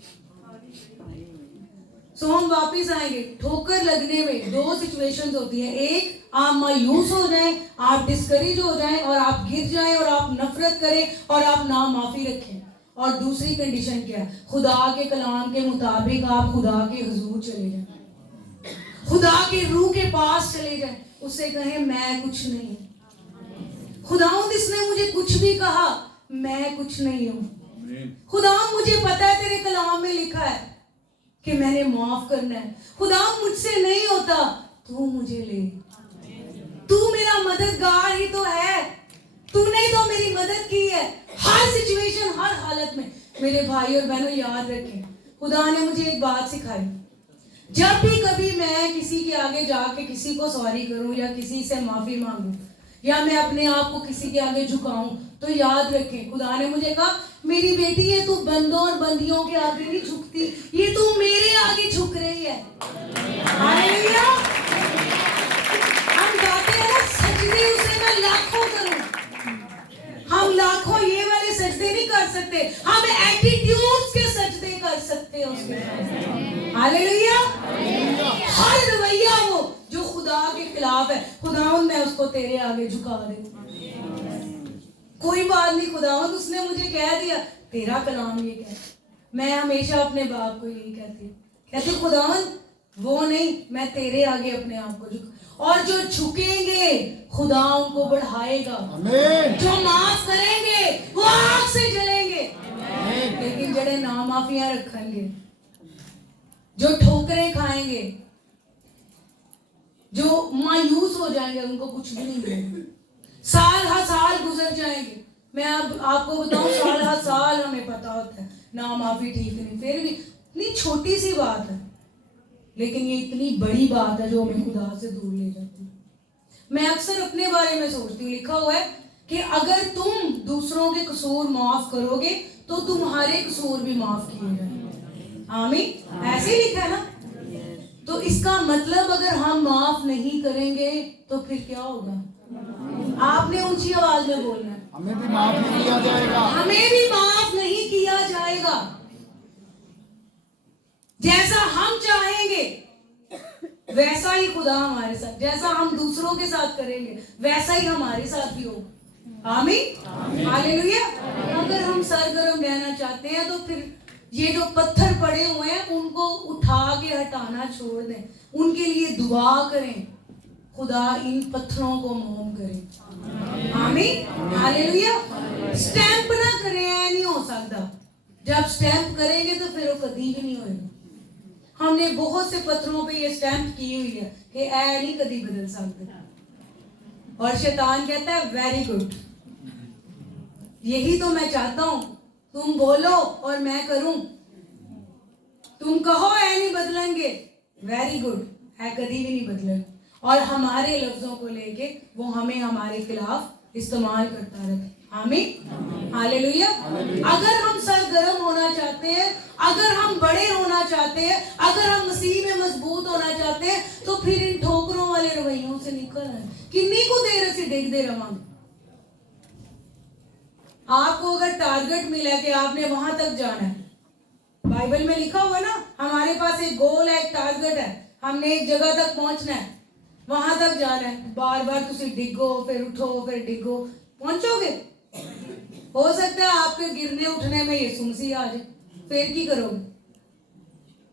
सो हम वापिस आएंगे। ठोकर लगने में दो सिचुएशंस होती हैं। एक, आप मायूस हो जाएं, आप डिस्करेज हो जाएं और आप गिर जाएं और आप नफरत करें और आप ना माफी रखें। और दूसरी कंडीशन क्या है? खुदा के कलाम के मुताबिक आप खुदा के हुजूर चले जाएं, खुदा के रूह के पास चले जाएं, उससे कहें मैं कुछ नहीं, खुदावंद इसने मुझे कुछ भी कहा, मैं कुछ नहीं हूं। खुदावंद मुझे पता है तेरे कलाम में लिखा है कि मैंने माफ करना है। खुदावंद मुझसे नहीं होता, तू मुझे ले, तू मेरा मददगार ही तो है, तूने तो मेरी मदद की है हर सिचुएशन, हर हालत में। मेरे भाई और बहनों याद रखें, खुदा ने मुझे एक बात सिखाई, जब भी कभी मैं किसी के आगे जाके किसी को सॉरी करूं या किसी से माफी मांगूं या मैं अपने आप को किसी के आगे झुकाऊं, तो याद रखें खुदा ने मुझे कहा मेरी बेटी ये तू बंदों और बंदियों के आगे नहीं झुकती, ये तू मेरे आगे झुक रही है। हालेलुया। हम गाते हैं ना, सजदे उसे मैं लाखों करूं। हम लाखों ये वाले सजदे नहीं कर सकते, हम एटीट्यूड्स के सजदे कर सकते हैं उसके। हालेलुया। हर रवैया वो जो खुदा के खिलाफ है, खुदावंद मैं उसको तेरे आगे झुका दे। कोई बात नहीं खुदावंद, उसने मुझे कह दिया, तेरा कलाम ये कहता। मैं हमेशा अपने बाप को यही कहती खुदावंद वो नहीं, मैं तेरे आगे अपने आप को झुका। और जो झुकेंगे खुदा उनको बढ़ाएगा, जो माफ करेंगे वो आग से जलेंगे। लेकिन जड़े ना माफियां रखेंगे, जो ठोकरें खाएंगे, जो मायूस हो जाएंगे, उनको कुछ भी नहीं मिलेगा। साल हर साल गुजर जाएंगे। मैं अब आपको बताऊं, साल हर साल हमें पता होता है ना माफी ठीक नहीं, फिर भी इतनी छोटी सी बात है, लेकिन ये इतनी बड़ी बात है जो हमें खुदा से दूर ले जाती है। मैं अक्सर अपने बारे में सोचती हूँ, लिखा हुआ है कि अगर तुम दूसरों के कसूर माफ करोगे तो तुम्हारे कसूर भी माफ किए जाएंगे। आमीन, ऐसे ही लिखा है ना। तो इसका मतलब अगर हम माफ नहीं करेंगे तो फिर क्या होगा? आपने ऊंची आवाज में बोलना है, हमें भी माफ नहीं किया जाएगा। हमें भी माफ नहीं किया जाएगा। जैसा हम चाहेंगे वैसा ही खुदा हमारे साथ, जैसा हम दूसरों के साथ करेंगे वैसा ही हमारे साथ भी होगा। आमीन, हालेलुया। अगर हम सरगर्म रहना चाहते हैं तो फिर ये जो पत्थर पड़े हुए हैं उनको उठा के हटाना छोड़ दें, उनके लिए दुआ करें, खुदा इन पत्थरों को मोम करे। आमीन, हालेलुया। स्टैंप ना करें, ऐ नहीं हो सकता। जब स्टैंप करेंगे तो फिर वो कभी भी नहीं होएगा। हमने बहुत से पत्थरों पे ये स्टैंप की हुई है कि ऐ नहीं कभी बदल सकते, और शैतान कहता है वेरी गुड, यही तो मैं चाहता हूं, तुम बोलो और मैं करूं, तुम कहो ऐ नहीं बदलेंगे, वेरी गुड, ऐ कभी भी नहीं बदलेंगे। और हमारे लफ्जों को लेके वो हमें हमारे खिलाफ इस्तेमाल करता रहता है। आमीन, हालेलुया। अगर हम सरगर्म होना चाहते हैं, अगर हम बड़े होना चाहते हैं, अगर हम मसीह में मजबूत होना चाहते हैं तो फिर इन ठोकरों वाले रवैयों से निकल आए। किन्नी को देर से देखते रवांगे। आपको अगर टारगेट मिला कि आपने वहां तक जाना है, बाइबल में लिखा हुआ ना, हमारे पास एक गोल है, एक टारगेट है, हमने एक जगह तक पहुंचना है, वहां तक जाना है। बार बार तुम डिगो फिर उठो फिर डिगो, पहुंचोगे? हो सकता है आपके गिरने उठने में यीशु मसीह आ जाए, फिर की करोगे?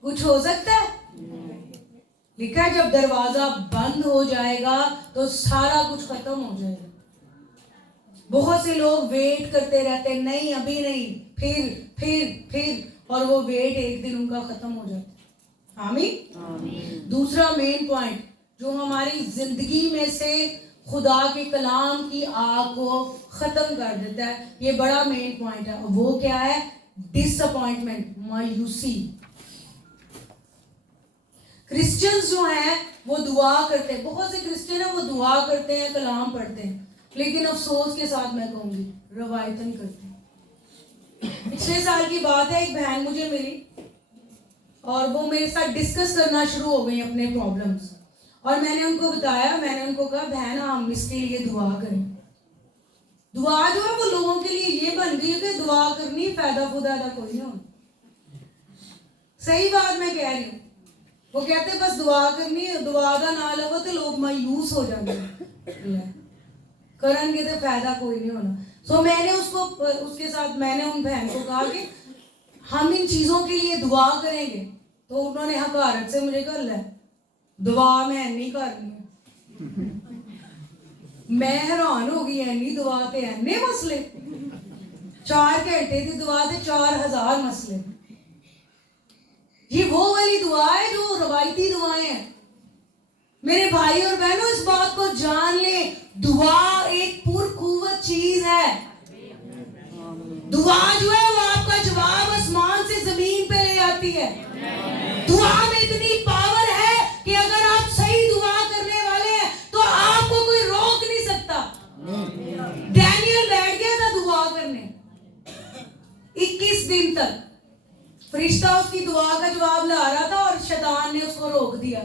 कुछ हो सकता है? लिखा है जब दरवाजा बंद हो जाएगा तो सारा कुछ खत्म हो जाएगा। बहुत से लोग वेट करते रहते, नहीं अभी नहीं, फिर और वो वेट एक दिन उनका खत्म हो जाता है। आमीन। दूसरा मेन पॉइंट जो हमारी जिंदगी में से खुदा के कलाम की आग को खत्म कर देता है, ये बड़ा मेन पॉइंट है। वो क्या है? डिसअपॉइंटमेंट, मायूसी। क्रिश्चियंस जो हैं वो दुआ करते हैं, बहुत से क्रिश्चियन है वो दुआ करते हैं, कलाम पढ़ते हैं, लेकिन अफसोस के साथ मैं कहूंगी रवायतन करते हैं। पिछले साल की बात है, एक बहन मुझे मिली और वो मेरे साथ डिस्कस करना शुरू हो गई अपने प्रॉब्लम्स, और मैंने उनको बताया, मैंने उनको कहा बहन हम इसके लिए दुआ करें। दुआ जो है वो लोगों के लिए ये बन गई है कि दुआ करनी, फायदा खुदा का कोई नहीं होना। सही बात मैं कह रही हूँ। वो कहते बस दुआ करनी, दुआ का ना लवो तो लोग मायूस हो जाते करेंगे तो फायदा कोई नहीं होना। सो मैंने उसको उसके साथ मैंने उन बहन को कहा कि हम इन चीजों के लिए दुआ करेंगे, तो उन्होंने हकारत से मुझे कर लिया, दुआ मैं नहीं करनी। मैं हैरान हो गई, ऐनी दुआ ते ऐने मसले, 4 घंटे की दुआ ते 4000 मसले। ये वो वाली दुआ है जो रवायती दुआएं हैं। मेरे भाई और बहनों इस बात को जान ले, दुआ एक पुरकुव्वत चीज है। दुआ जो है वो आपका जवाब आसमान से जमीन पे ले आती है। दुआ में इतनी पावर है कि अगर आप सही दुआ करने वाले हैं तो आपको कोई रोक नहीं सकता। डैनियल बैठ गया था दुआ करने 21 दिन तक, फरिश्ता उसकी दुआ का जवाब ला रहा था और शैतान ने उसको रोक दिया।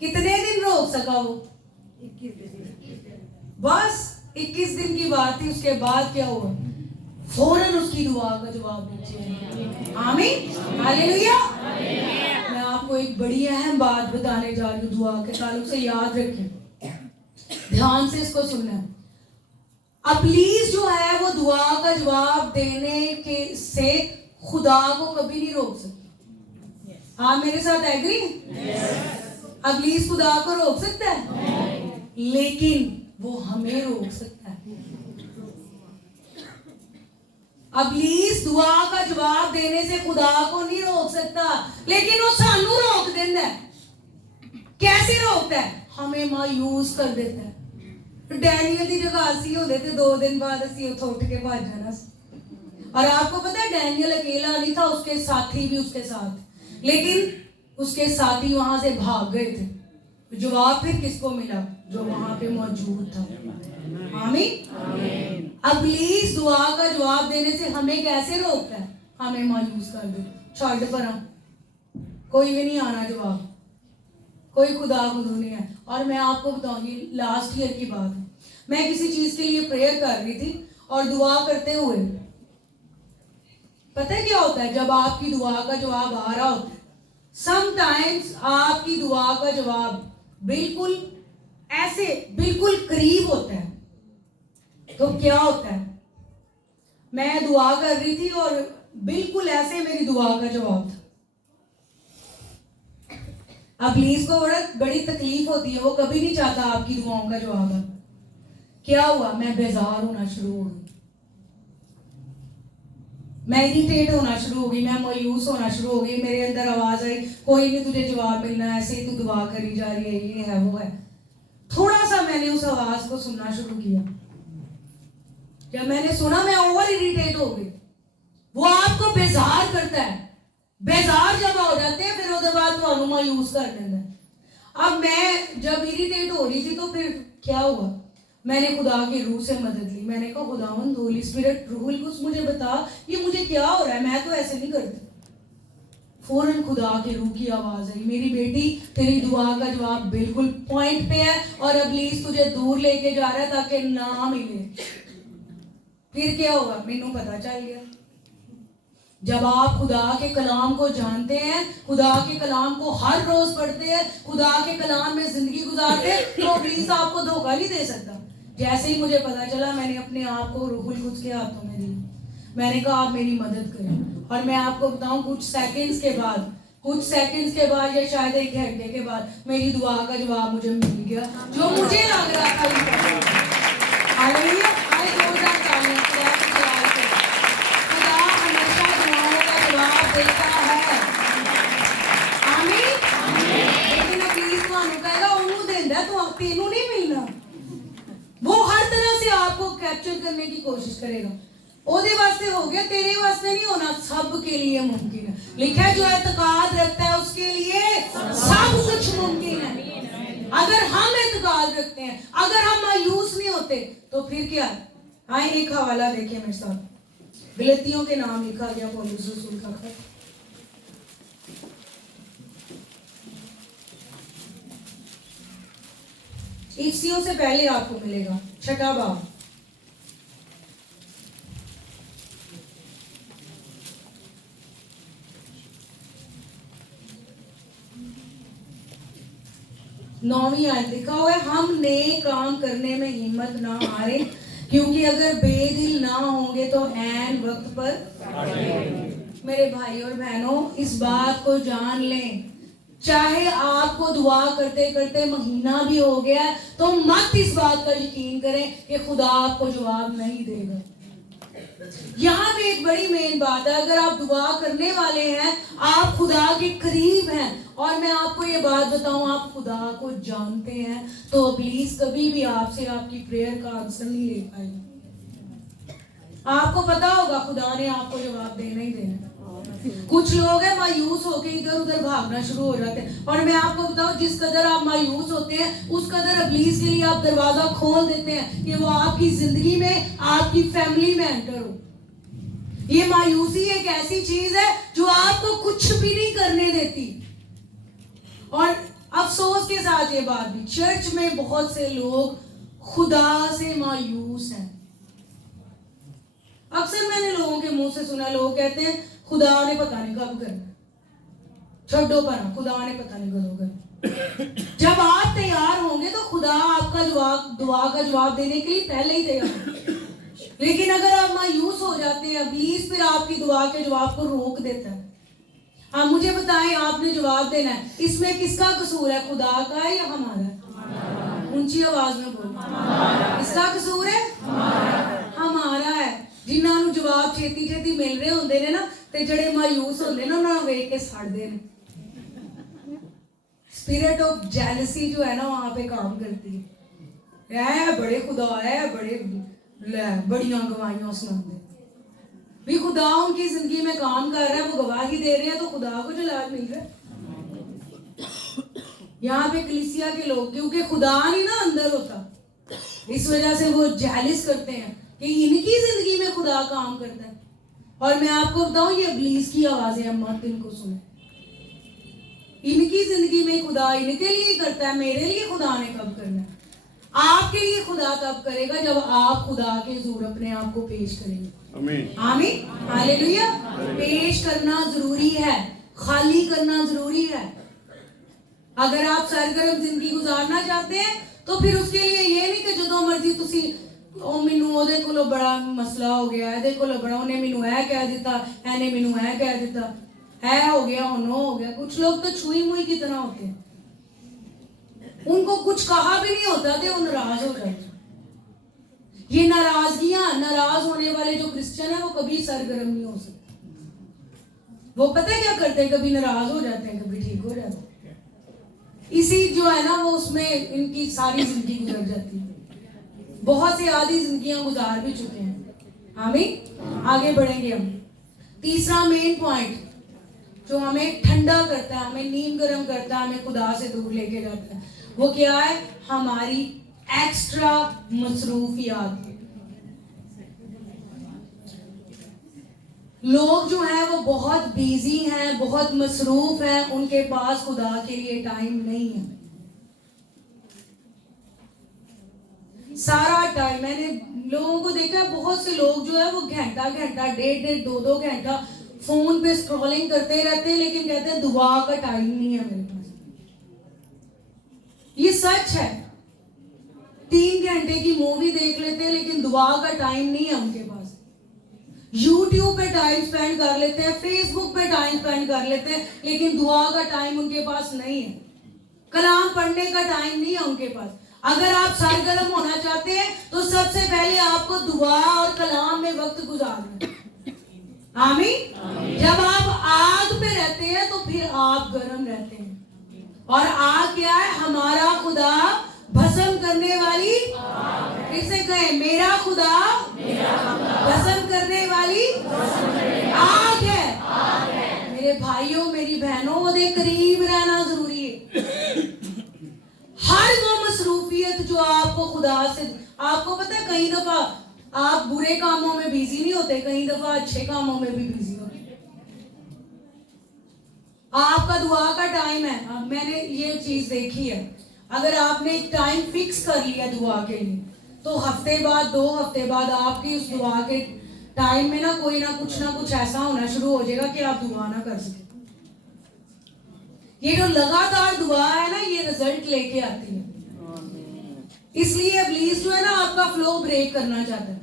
कितने दिन रोक सका वो? 21 दिन। बस 21 दिन की बात थी। उसके बाद क्या हुआ? फौरन उसकी दुआ का जवाब नीचे। आमीन, हालेलुया। मैं आपको एक बड़ी अहम बात बताने जा रही हूँ दुआ के ताल्लुक से, याद रखें, ध्यान से इसको सुनना। इब्लीस जो है वो दुआ का जवाब देने के से खुदा को कभी नहीं रोक सकता। आप मेरे साथ एग्री? इब्लीस खुदा को रोक सकता है, लेकिन वो हमें रोक सकता है। इब्लीस दुआ का जवाब देने से खुदा को नहीं रोक सकता, लेकिन वो सानू रोक देता है। कैसे रोकता है? हमें मायूस कर देता है। डैनियल की जगह असी होते थे 2 दिन बाद असी उठ के भाज जाना। और आपको पता है डैनियल अकेला नहीं था, उसके साथी भी उसके साथ, लेकिन उसके साथी वहां से भाग गए थे। जवाब फिर किसको मिला? जो वहां पे मौजूद था। आमीन। अब प्लीज दुआ का जवाब देने से हमें कैसे रोकता है? हमें मायूस कर दे, छड़ पर कोई भी नहीं आना जवाब, कोई खुदा खुदू नहीं है। और मैं आपको बताऊंगी, लास्ट ईयर की बात है, मैं किसी चीज के लिए प्रेयर कर रही थी और दुआ करते हुए, पता है क्या होता है जब आपकी दुआ का जवाब आ रहा होता है, समटाइम्स आपकी दुआ का जवाब बिल्कुल ऐसे बिल्कुल करीब होता है। तो क्या होता है, मैं दुआ कर रही थी और बिल्कुल ऐसे मेरी दुआ का जवाब था। अब प्लीज को बड़ी तकलीफ होती है, वो कभी नहीं चाहता आपकी दुआओं का जवाब है। क्या हुआ, मैं बेजार होना शुरू हो गई, मैं इरिटेट होना शुरू हो गई, मैं मायूस होना शुरू हो गई। मेरे अंदर आवाज आई, कोई नहीं तुझे जवाब मिलना, ऐसे ही तू दुआ करी जा रही है, ये है वो है। थोड़ा सा मैंने उस आवाज को सुनना शुरू किया। जब मैंने सुना, मैं ओवर इरिटेट हो गई। वो आपको बेजार करता है, बेजार जब हो जाते हैं फिर उसके बाद तो मायूस कर देता है। अब मैं जब इरिटेट हो रही थी तो फिर क्या हुआ, मैंने खुदा की रूह से मदद ली। मैंने कहा खुदावंद होली स्पिरिट रूहुल कुछ मुझे बता, ये मुझे क्या हो रहा है, मैं तो ऐसे नहीं करती। फौरन खुदा की रूह की आवाज आई, मेरी बेटी तेरी दुआ का जवाब बिल्कुल पॉइंट पे है और अबलीस तुझे दूर लेके जा रहा है ताकि ना मिले। फिर क्या होगा, मैनू पता चल गया। जब आप खुदा के कलाम को जानते हैं, खुदा के कलाम को हर रोज पढ़ते हैं, खुदा के कलाम में जिंदगी गुजारते हैं, तो प्लीज आपको धोखा नहीं दे सकता। जैसे ही मुझे पता चला, मैंने अपने आप को रूहुल कुद्स के हाथों में दी। मैंने कहा आप मेरी मदद करें। और मैं आपको बताऊं, कुछ सेकंड्स के बाद या शायद 1 घंटे के बाद मेरी दुआ का जवाब मुझे मिल गया, जो मुझे लग रहा था। हालेलुया। आज 2024 खुदा हमेशा दुआओं का जवाब देता है। आमीन। लेकिन प्लीज ਤੁਹਾਨੂੰ ਕਹੇਗਾ ਉਹਨੂੰ ਦਿੰਦਾ, तो ਤੈਨੂੰ नहीं मिलना। वो हर तरह से आपको कैप्चर करने की कोशिश करेगा। ओदे वास्ते हो गया, तेरे वास्ते नहीं होना, सब के लिए मुमकिन है। लिखा है जो एतकाद रखता है उसके लिए सब कुछ मुमकिन है। अगर हम एतकाद रखते हैं, अगर हम मायूस नहीं होते, तो फिर क्या? आए एक हवाला देखें मेरे साथ, गलतियों के नाम लिखा गया पौलुस रसूल का खत, इफ्सियों से पहले आपको मिलेगा 6वां बाब। नौवीं आयत लिखा हुआ है, हम नए काम करने में हिम्मत ना हारे, क्योंकि अगर बेदिल ना होंगे तो ऐन वक्त पर। मेरे भाई और बहनों, इस बात को जान लें, चाहे आपको दुआ करते करते महीना भी हो गया, तो मत इस बात का यकीन करें कि खुदा आपको जवाब नहीं देगा। यहाँ पे एक बड़ी मेन बात है, अगर आप दुआ करने वाले हैं, आप खुदा के करीब हैं, और मैं आपको ये बात बताऊं, आप खुदा को जानते हैं, तो प्लीज कभी भी आपसे आपकी प्रेयर का आंसर नहीं ले पाएगा। आपको पता होगा खुदा ने आपको जवाब देना ही देना। कुछ लोग हैं मायूस होकर इधर उधर भागना शुरू हो जाते हैं, और मैं आपको बताऊं, जिस कदर आप मायूस होते हैं उस कदर इब्लीस के लिए आप दरवाजा खोल देते हैं कि वो आपकी जिंदगी में, आपकी फैमिली में एंटर हो। ये मायूसी एक ऐसी चीज है जो आपको कुछ भी नहीं करने देती। और अफसोस के साथ ये बात भी, चर्च में बहुत से लोग खुदा से मायूस हैं। अक्सर मैंने लोगों के मुंह से सुना, लोग कहते हैं खुदा ने पता नहीं कब करना, छोड़ो पर खुदा ने पता नहीं कब करना। जब आप तैयार होंगे तो खुदा आपका जवाब, दुआ का जवाब देने के लिए पहले ही तैयार है। लेकिन अगर आप मायूस हो जाते हैं, इब्लीस फिर आपकी दुआ के जवाब को रोक देता है। हाँ, मुझे बताएं, आपने जवाब देना है, इसमें किसका कसूर है, खुदा का है या हमारा? ऊंची आवाज में बोलो, किसका कसूर है? हमारा है। जिन्होंने जवाब छेती छेती मिल रहे होंगे ने ना, ते जड़े मायूस होंगे ना, उन्होंने वेख के सड़ते हैं। स्पिरिट ऑफ जेलसी जो है ना वहां पे काम करती है। बड़े खुदा है, बड़ियां गवाहियां सुनाते भी, खुदा उनकी जिंदगी में काम कर रहा है, वो गवाही दे रहे हैं, तो खुदा को जलाल मिल रहा है। यहाँ पे कलीसिया के लोग, क्योंकि खुदा नहीं ना अंदर होता, इस वजह से वो जेलस करते हैं कि इनकी जिंदगी में खुदा काम करता है। और मैं आपको बताऊं, ये इब्लीस की आवाजें हैं, मत इनको सुने। इनकी जिंदगी में खुदा इनके लिए करता है, मेरे लिए खुदा ने कब करना है? आपके लिए खुदा तब करेगा जब आप खुदा के हुजूर अपने आप को पेश करेंगे। आमीन। आमीन, हालेलुया। पेश करना जरूरी है, खाली करना जरूरी है। अगर आप सरगर्म जिंदगी गुजारना चाहते हैं तो फिर उसके लिए ये नहीं कि जो मर्जी तुसी ओ मैनू ओदे कोलों बड़ा मसला हो गया, एदे कोलों बड़ा उन्हें मैनू ऐ कह दिता, एने मैनू ऐ कह दिता, ऐ हो गया हुन ओ हो गया। कुछ लोग तो छुई मुई की तरह होते हैं, उनको कुछ कहा भी नहीं होता तो वो नाराज हो जाते हैं। ये नाराजगियां, नाराज होने वाले जो क्रिश्चियन है वो कभी सरगर्म नहीं हो सकते। वो पता है क्या करते हैं, कभी नाराज हो जाते हैं, कभी ठीक हो जाते हैं। इसी जो है ना वो उसमें इनकी सारी जिंदगी गुजर जाती है। बहुत से आधी जिंदगियां गुजार भी चुके हैं। आमीन। आगे बढ़ेंगे हम। तीसरा मेन पॉइंट जो हमें ठंडा करता है, हमें नीम गर्म करता है, हमें खुदा से दूर लेके जाता है, वो क्या है? हमारी एक्स्ट्रा मसरूफियात। लोग जो हैं वो बहुत बिजी हैं, बहुत मसरूफ हैं, उनके पास खुदा के लिए टाइम नहीं है। सारा टाइम मैंने लोगों को देखा है, बहुत से लोग जो है वो घंटा घंटा, डेढ़ दो घंटा फोन पे स्क्रॉलिंग करते रहते हैं, लेकिन कहते हैं दुआ का टाइम नहीं है मेरे पास। ये सच है। 3 घंटे की मूवी देख लेते हैं, लेकिन दुआ का टाइम नहीं है उनके पास। YouTube पे टाइम स्पेंड कर लेते हैं, फेसबुक पे टाइम स्पेंड कर लेते हैं, लेकिन दुआ का टाइम उनके पास नहीं है। कलाम पढ़ने का टाइम नहीं है उनके पास। अगर आप सरगर्म होना चाहते हैं तो सबसे पहले आपको दुआ और कलाम में वक्त गुजारना है। आमीन। जब आप आग पे रहते हैं तो फिर आप गर्म रहते हैं। और आग क्या है? हमारा खुदा भस्म करने वाली, किसे कहे? मेरा खुदा भस्म करने वाली आग है। मेरे भाइयों, मेरी बहनों, वो करीब रहना जरूरी है। हर वो मसरूफियत जो आपको खुदा से, आपको पता है कई दफा आप बुरे कामों में बिजी नहीं होते, कई दफा अच्छे कामों में भी बिजी होते। आपका दुआ का टाइम है। मैंने ये चीज देखी है, अगर आपने टाइम फिक्स कर लिया दुआ के लिए, तो हफ्ते बाद, 2 हफ्ते बाद आपकी उस दुआ के टाइम में ना कुछ ऐसा होना शुरू हो जाएगा कि आप दुआ ना कर सके। ये जो लगातार दुआ है ना, ये रिजल्ट लेके आती है। इसलिए इब्लीस जो है ना आपका फ्लो ब्रेक करना चाहता है।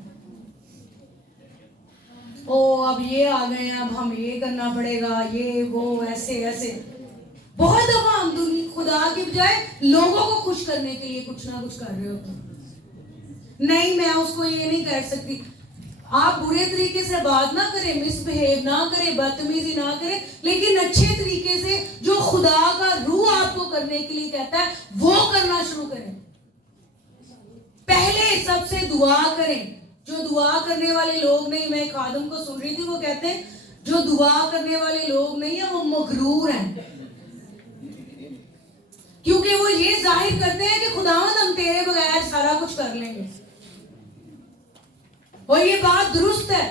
ओ अब ये आ गए हैं, अब हम ये करना पड़ेगा, ये वो ऐसे ऐसे। बहुत दफा हम खुदा की बजाय लोगों को खुश करने के लिए कुछ ना कुछ कर रहे होते हैं। नहीं, मैं उसको ये नहीं कर सकती। आप बुरे तरीके से बात ना करें, मिसबिहेव ना करें, बदतमीजी ना करें, लेकिन अच्छे तरीके से जो खुदा का रूह आपको करने के लिए कहता है वो करना शुरू करें। पहले सबसे दुआ करें। जो दुआ करने वाले लोग नहीं, मैं खादम को सुन रही थी, वो कहते हैं जो दुआ करने वाले लोग नहीं है वो मगरूर हैं, क्योंकि वो ये जाहिर करते हैं कि खुदावंद हम तेरे बगैर सारा कुछ कर लेंगे। और ये बात दुरुस्त है।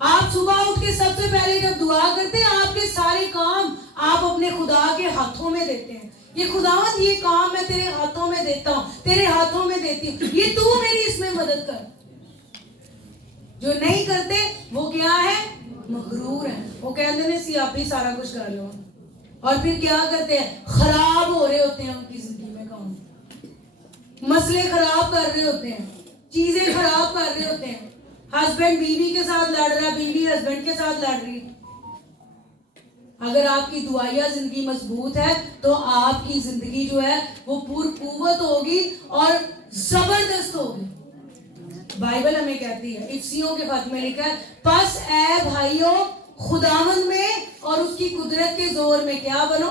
आप सुबह उठ के सबसे पहले जब दुआ करते हैं, आपके सारे काम आप अपने खुदा के हाथों में देते हैं। ये खुदावंद, ये काम मैं तेरे हाथों में देता हूं, तेरे हाथों में देती हूं, ये तू मेरी इसमें मदद कर। जो नहीं करते वो क्या है? मगरूर है। वो कहते हैं सियापी सारा कुछ कर लो, और फिर क्या करते हैं? खराब हो रहे होते हैं उनकी जिंदगी में काम, मसले खराब कर रहे होते हैं, चीजें खराब कर रहे होते हैं। हस्बैंड बीवी के साथ लड़ रहा है, बीवी हस्बैंड के साथ लड़ रही है। अगर आपकी दुआया जिंदगी मजबूत है तो आपकी जिंदगी जो है वो पुरकुवत होगी और जबरदस्त होगी। बाइबल हमें कहती है, इफिसियों के खत में लिखा है, बस ए भाइयों खुदावंद में और उसकी कुदरत के जोर में क्या बनो।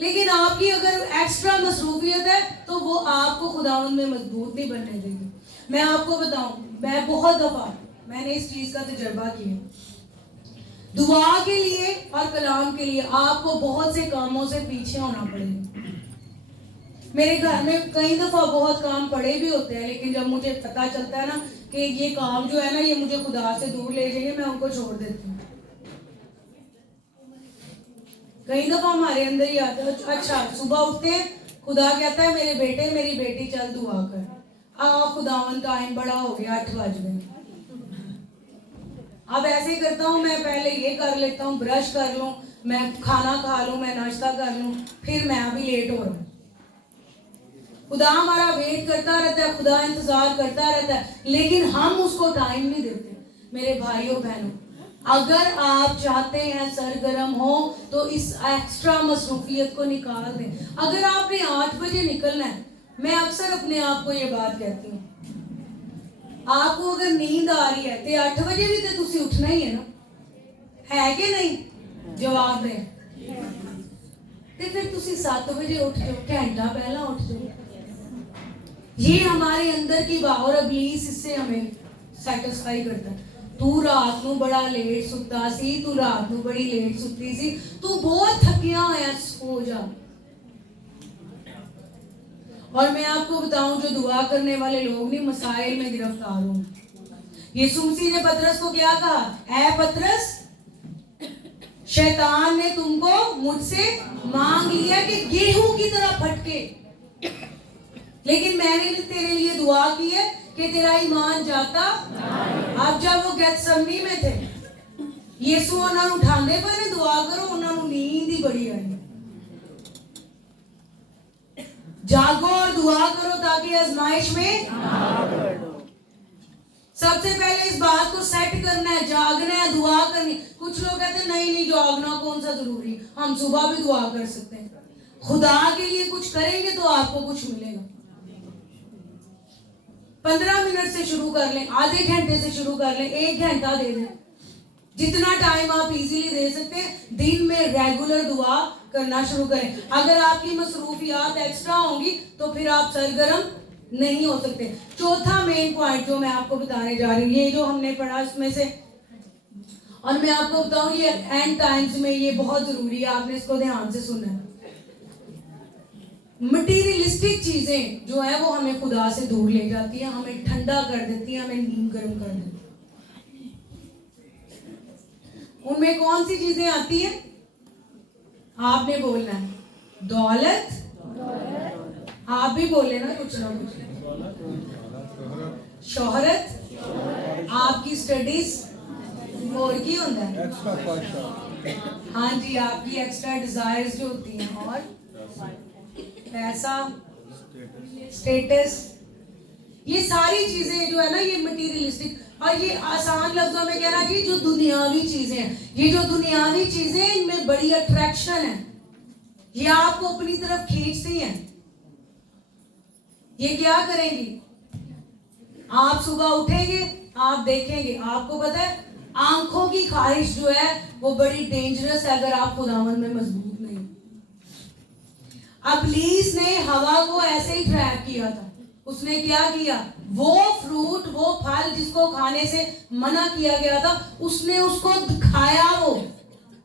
लेकिन आपकी अगर एक्स्ट्रा मसरूफियत है तो वो आपको खुदावंद में मजबूत नहीं बनने देगी। मैं आपको बताऊं, मैं बहुत दफा मैंने इस चीज का तजर्बा किया। दुआ के लिए और कलाम के लिए आपको बहुत से कामों से पीछे होना पड़ेगा। मेरे घर में कई दफा बहुत काम पड़े भी होते हैं, लेकिन जब मुझे पता चलता है ना कि ये काम जो है ना ये मुझे खुदा से दूर ले जाएंगे, मैं उनको छोड़ देती हूँ। कई दफा हमारे अंदर ही आता है, अच्छा सुबह उठते हैं, खुदा कहता है मेरे बेटे मेरी बेटी चल दुआ कर, खुदावन टाइम बड़ा हो गया, 8 बज गए। अब ऐसे करता हूँ, मैं पहले ये कर लेता हूँ, ब्रश कर लूँ, मैं खाना खा लूँ, मैं नाश्ता कर लूँ, फिर मैं अभी लेट हो रहा हूँ। खुदा हमारा वेट करता रहता है, खुदा इंतजार करता रहता है, लेकिन हम उसको टाइम नहीं देते। मेरे भाइयों बहनों, अगर आप चाहते हैं सरगर्म हो तो इस एक्स्ट्रा मसरूफियत को निकाल दें। अगर आपने 8 बजे निकलना है, मैं अक्सर अपने आप को ये बात कहती हूँ, आपको अगर नींद आ रही है तो 8 बजे भी तो तुसी उठना ही है ना, है कि नहीं? जवाब दें। तो फिर तुसी 7 बजे उठ जाओ, घंटा पहला उठ जाओ। ये हमारे अंदर की और इब्लीस इससे हमें सैटिस्फाई करता है। तू रात को बड़ा लेट सुता सी, तू रात को बड़ी लेट सुती सी, तू बहुत थकिया होया, सो जा। और मैं आपको बताऊं, जो दुआ करने वाले लोग नहीं मसाइल में गिरफ्तार होंगे। यीशु मसीह ने पतरस को क्या कहा? ऐ पतरस, शैतान ने तुमको मुझसे मांग लिया कि गेहूं की तरह फटके, लेकिन मैंने तेरे लिए दुआ की है कि तेरा ईमान जाता। अब जब वो गेत्समनी में थे, यीशु उन्हें उठाने पर दुआ करो, उन्हें नींद ही बड़ी आई। जागो और दुआ करो ताकि आजमाइश में सबसे पहले इस बात को सेट करना है, जागना है, दुआ करनी। कुछ लोग कहते हैं नहीं जागना कौन सा जरूरी, हम सुबह भी दुआ कर सकते हैं। खुदा के लिए कुछ करेंगे तो आपको कुछ मिलेगा। 15 मिनट से शुरू कर लें, आधे घंटे से शुरू कर लें, 1 घंटा दे दें, जितना टाइम आप इजीली दे सकते हैं। दिन में रेगुलर दुआ करना शुरू करें। अगर आपकी मसरूफियात एक्स्ट्रा होंगी तो फिर आप सरगर्म नहीं हो सकते। चौथा मेन पॉइंट जो मैं आपको बताने जा रही हूँ, ये जो हमने पढ़ा उसमें से, और मैं आपको बताऊं ये एंड टाइम्स में ये बहुत जरूरी है, आपने इसको ध्यान से सुनना है। मटीरियलिस्टिक चीजें जो है वो हमें खुदा से दूर ले जाती है, हमें ठंडा कर देती है, हमें नींद गर्म कर देती है। उनमें कौन सी चीजें आती हैं? आपने बोलना है दौलत, आप भी बोले ना कुछ ना कुछ, शोहरत, आपकी स्टडीज, और की होता है हाँ जी, आपकी एक्स्ट्रा डिजायर्स जो होती हैं, और पैसा, स्टेटस, ये सारी चीजें जो है ना ये मटीरियलिस्टिक, और ये आसान लफ्जों में कहना चाहिए जो दुनियावी चीजें हैं। ये जो दुनियावी चीजें इनमें बड़ी अट्रैक्शन है, ये आपको अपनी तरफ खींचती हैं। ये क्या करेंगी? आप सुबह उठेंगे, आप देखेंगे, आपको पता है आंखों की ख्वाहिश जो है वो बड़ी डेंजरस है अगर आप खुदावंद में मजबूत नहीं। इब्लीस ने हवा को ऐसे ही ट्रैप किया था। उसने क्या किया? वो फ्रूट, वो फल जिसको खाने से मना किया गया था, उसने उसको दिखाया, वो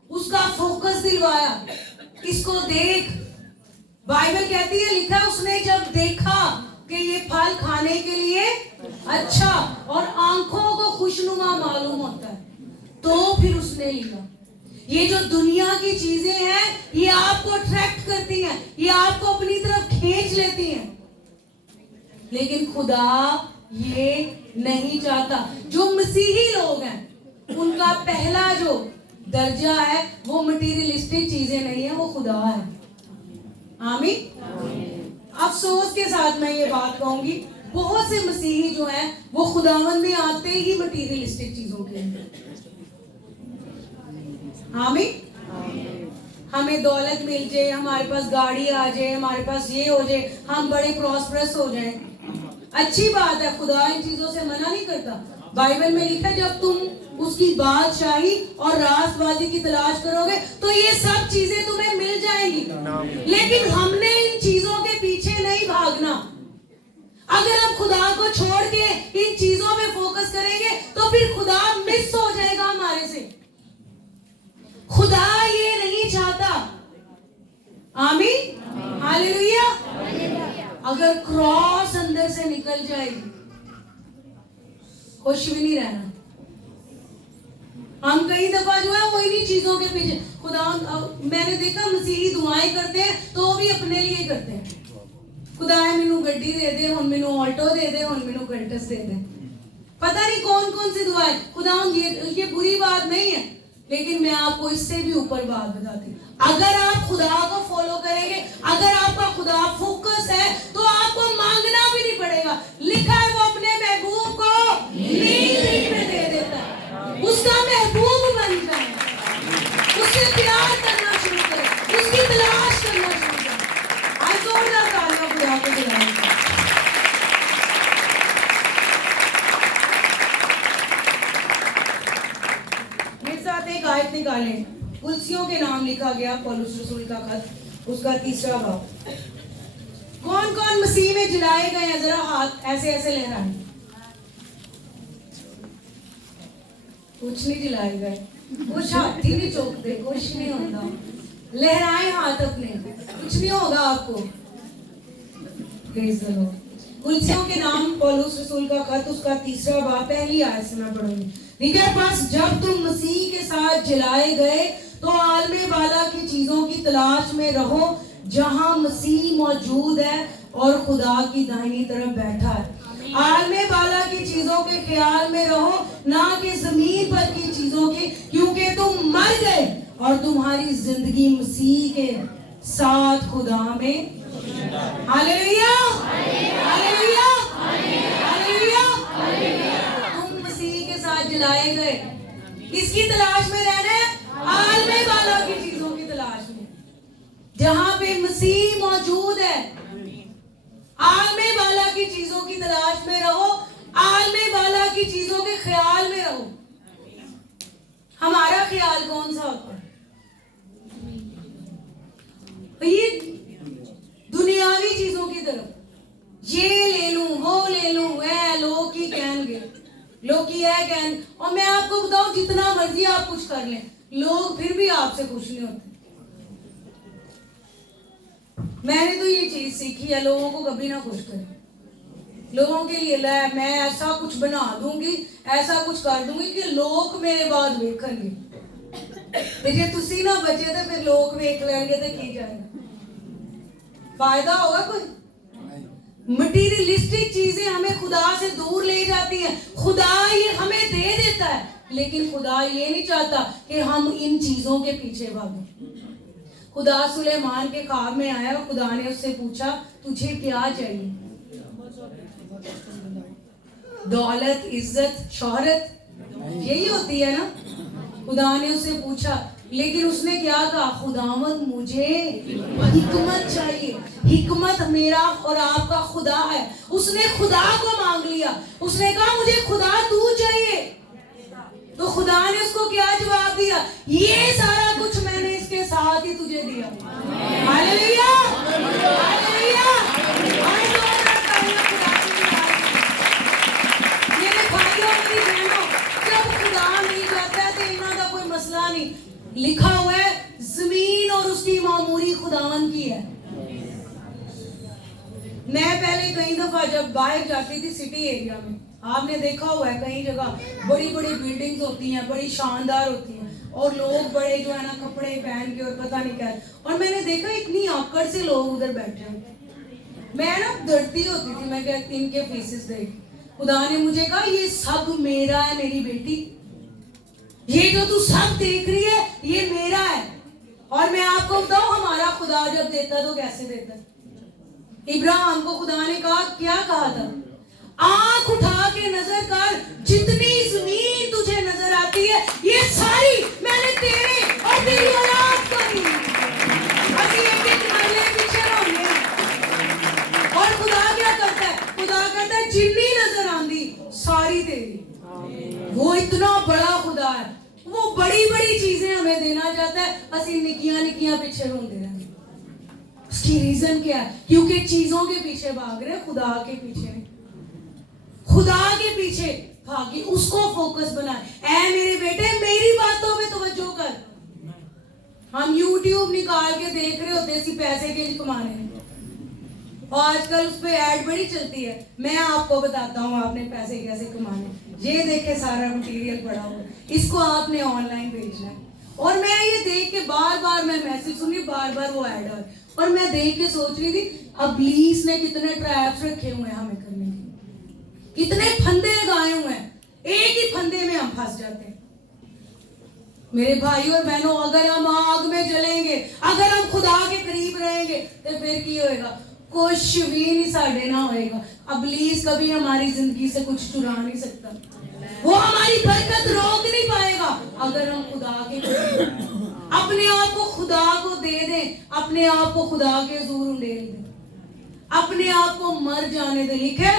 उसका फोकस दिलवाया, इसको देख। बाइबल कहती है, लिखा है उसने जब देखा कि ये फल खाने के लिए अच्छा और आंखों को खुशनुमा मालूम होता है, तो फिर उसने लिया। ये जो दुनिया की चीजें हैं ये आपको अट्रैक्ट करती हैं, ये आपको अपनी तरफ खींच लेती हैं, लेकिन खुदा ये नहीं चाहता। जो मसीही लोग हैं उनका पहला जो दर्जा है वो मटीरियलिस्टिक चीजें नहीं है, वो खुदा है। आमीन। अफसोस के साथ मैं ये बात कहूंगी, बहुत से मसीही जो हैं वो खुदावंद में आते ही मटीरियलिस्टिक चीजों के अंदर। आमीन। हमें दौलत मिल जाए, हमारे पास गाड़ी आ जाए, हमारे पास ये हो जाए, हम बड़े प्रॉस्परस हो जाएं, अच्छी बात है, खुदा इन चीजों से मना नहीं करता। बाइबल में लिखा है जब तुम उसकी बादशाही और रास्तबाजी की तलाश करोगे तो ये सब चीजें तुम्हें मिल जाएंगी, लेकिन हमने इन चीजों के पीछे नहीं भागना। अगर हम खुदा को छोड़ के इन चीजों पे फोकस करेंगे तो फिर खुदा मिस हो जाएगा हमारे से। खुदा ये नहीं चाहता। आमीन, हालेलुया। अगर क्रॉस अंदर से निकल जाएगी, खुश भी नहीं रहना। हम कई दफा जो है वो इन्हीं चीजों के पीछे, खुदा मैंने देखा मसीही दुआएं करते हैं तो वो भी अपने लिए करते हैं। खुदा मैनू गड्डी दे दे, हुण मैनू ऑल्टो दे दे, हुण मैनू कल्टस दे दे। पता नहीं कौन कौन सी दुआएं। खुदा ये बुरी बात नहीं है, लेकिन मैं आपको इससे भी ऊपर बात बताती हूँ। अगर आप खुदा को फॉलो करेंगे, अगर आपका खुदा फोकस है, तो आपको मांगना भी नहीं पड़ेगा। लिखा है वो अपने महबूब को नींद में दे देता है। उसका महबूब बन जाए, उससे प्यार करना शुरू करें, उसकी तलाश करना शुरू करें। आज जोरदार तालियां खुदा को बजाएं। मेरे साथ एक आयत निकालें। कुलसियों के नाम लिखा गया, पौलुस रसूल का खत, उसका 3रा बाब। कौन कौन मसीह में जिलाए गए हैं? जरा हाथ ऐसे ऐसे लहराएं। कुछ नहीं जिलाए गए, कुछ हाथ ही नहीं चौकते, कुछ नहीं होता। लहराएं हाथ अपने, कुछ नहीं होगा आपको। कुलसियों के नाम, पौलुस रसूल का खत, उसका 3रा बाब, पहली आयत से मैं पढ़ूंगी। ठीक है, बस जब तुम मसीह के साथ जिलाए गए तो आलमे वाला की चीजों की तलाश में रहो, जहां मसीह मौजूद है और खुदा की दाहिनी तरफ बैठा है। आलमे वाला की चीजों के ख्याल में रहो, ना कि जमीन पर की चीजों के, क्योंकि तुम मर गए और तुम्हारी जिंदगी मसीह के साथ खुदा में। Hallelujah, hallelujah, hallelujah. तुम मसीह के साथ जिलाए गए, किसकी तलाश में रहना है? आलमे वाला की चीजों की तलाश में, जहां पे मसीह मौजूद है। आलमे वाला की चीजों की तलाश में रहो, आलमे वाला की चीजों के ख्याल में रहो। हमारा ख्याल कौन सा होता है? ये दुनियावी चीजों की तरफ, ये ले लूं, वो ले लूं, लोग की कहेंगे, लोग की है कहन। और मैं आपको बताऊं, जितना मर्जी आप कुछ कर लें, लोग फिर भी आपसे खुश नहीं होते। मैंने तो ये चीज सीखी है, लोगों को कभी ना खुश करें। लोगों के लिए मैं ऐसा कुछ बना दूंगी, ऐसा कुछ कर दूंगी कि लोग मेरे बाद वेखेंगे। जे तुसी ना बचे तो फिर लोग वेख लेंगे तो की जाएगा? फायदा होगा कोई? मटीरियलिस्टिक चीजें हमें खुदा से दूर ले जाती हैं। खुदा ये हमें दे देता है, लेकिन खुदा ये नहीं चाहता कि हम इन चीजों के पीछे भागें। खुदा सुलेमान के ख्वाब में आया और खुदा ने उससे पूछा, तुझे क्या चाहिए? दौलत, इज्जत, शोहरत, यही होती है ना। खुदा ने उससे पूछा, लेकिन उसने क्या कहा? खुदावंद मुझे हिकमत चाहिए। हिकमत मेरा और आपका खुदा है। उसने खुदा को मांग लिया, उसने कहा मुझे खुदा तू चाहिए। तो खुदा ने उसको क्या जवाब दिया? ये सारा कुछ मैंने इसके साथ ही तुझे दिया। Hallelujah, hallelujah. मेरे भाइयों, मेरी बहनों, जब खुदा मिल जाता है तो इन्हों का कोई मसला नहीं। लिखा हुआ है जमीन और उसकी मामूरी खुदावन की है। मैं पहले कई दफा जब बाहर जाती थी सिटी एरिया में, आपने देखा हुआ है कई जगह बड़ी बड़ी बिल्डिंग्स होती हैं, बड़ी शानदार होती हैं, और लोग बड़े जो है ना कपड़े पहन के और पता नहीं क्या, और मैंने देखा इतनी आकड़ से लोग उधर बैठे हैं। मैं ना डरती होती थी, मैं कहती इनके फेसेस देख। खुदा ने मुझे कहा ये सब मेरा है मेरी बेटी, ये जो तू सब देख रही है ये मेरा है। और मैं आपको बताऊं हमारा खुदा जब देता तो कैसे देता। इब्राहिम को खुदा ने कहा, क्या कहा था? आंख उठा के नजर कर, जितनी जमीन तुझे नजर आती है ये सारी मैंने तेरे और तेरी औलाद को दी। अभी एक मरले पीछे होंगे। और खुदा क्या करता है? खुदा कहता है जितनी नजर आंदी सारी तेरी। वो इतना बड़ा खुदा है, वो बड़ी बड़ी चीजें हमें देना चाहता है, असि निकियां निकियां पीछे रोंदे रहते। उसकी रीजन क्या है? क्योंकि चीजों के पीछे भाग रहे, खुदा के पीछे नहीं। खुदा के पीछे भागी, उसको फोकस बनाए। ऐ मेरे बेटे मेरी बातों पे तवज्जो कर। हम YouTube निकाल के देख रहे होते इसी पैसे के लिए कमाने में, और आजकल उस पर ऐड बड़ी चलती है। मैं आपको बताता हूँ आपने पैसे कैसे कमाने। ये देखे सारा मटेरियल पड़ा हुआ है, इसको आपने ऑनलाइन भेजना है। और मैं ये देख के बार बार मैं मैसेज सुनी, बार बार वो ऐड आ, और मैं देख के सोच रही थी इब्लीस ने कितने ट्रैप्स रखे हुए हैं हमें करने के, कितने फंदे लगाए हुए हैं, एक ही फंदे में हम फंस जाते हैं। मेरे भाई और बहनों, अगर हम आग में जलेंगे, अगर हम खुदा के करीब रहेंगे, तो फिर की होएगा? कुछ भी नहीं साढ़े ना होएगा। इब्लीस कभी हमारी जिंदगी से कुछ चुरा नहीं सकता, वो हमारी बरकत रोक नहीं पाएगा अगर हम खुदा के करीब अपने आप को खुदा को दे दें, अपने आप को खुदा के हुजूर उंडेल दें, अपने आप को मर जाने दें। लिखे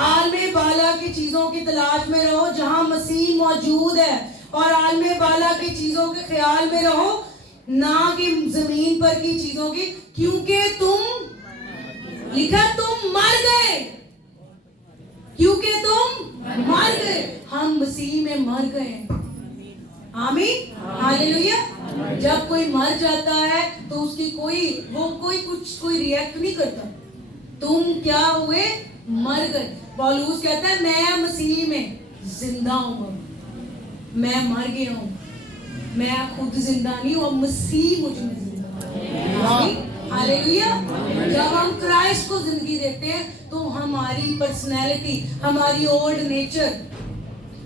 आलमे बाला की चीजों की तलाश में रहो जहां मसीह मौजूद है, और आलमे बाला की चीजों के ख्याल में रहो, ना कि जमीन पर की चीजों की, क्योंकि तुम, लिखा तुम मर गए, क्योंकि तुम मर गए। हम मसीह में मर गए। आमीन, हालेलुया। जब कोई मर जाता है तो उसकी कोई रिएक्ट नहीं करता। तुम क्या हुए? मर गए। पौलुस कहता है मैं मसीह में जिंदा हूं, मैं मर गया हूं, मैं खुद जिंदा नहीं हूं, मसीह मुझ में जिंदा है। हालेलुया। जब हम क्राइस्ट को जिंदगी देते हैं तो हमारी पर्सनैलिटी, हमारी ओल्ड नेचर,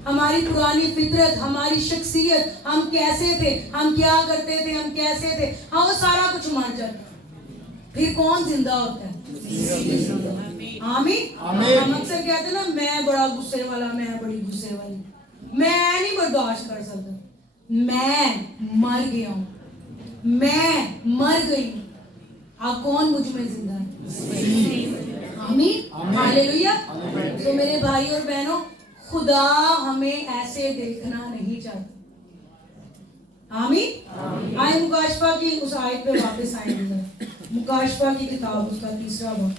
हमारी पुरानी फितरत, हमारी शख्सियत, हम कैसे थे, हम क्या करते थे, हम कैसे थे, हाँ वो सारा कुछ मर जाता है। फिर कौन जिंदा होता है? आमीन। हम अक्सर कहते हैं ना, मैं बड़ा गुस्से वाला, मैं बड़ी गुस्से वाली, मैं नहीं बर्दाश्त कर सकता। मैं मर गया हूं, मैं मर गई हूं। अब कौन मुझ में जिंदा है? आमीन, हालेलुया। तो मेरे भाई और बहनों, खुदा हमें ऐसे देखना नहीं चाहता। आमीन। आए मुकाशफा की उस आयत पे वापस आएंगे। मुकाशफा की किताब, उसका 3रा बाब,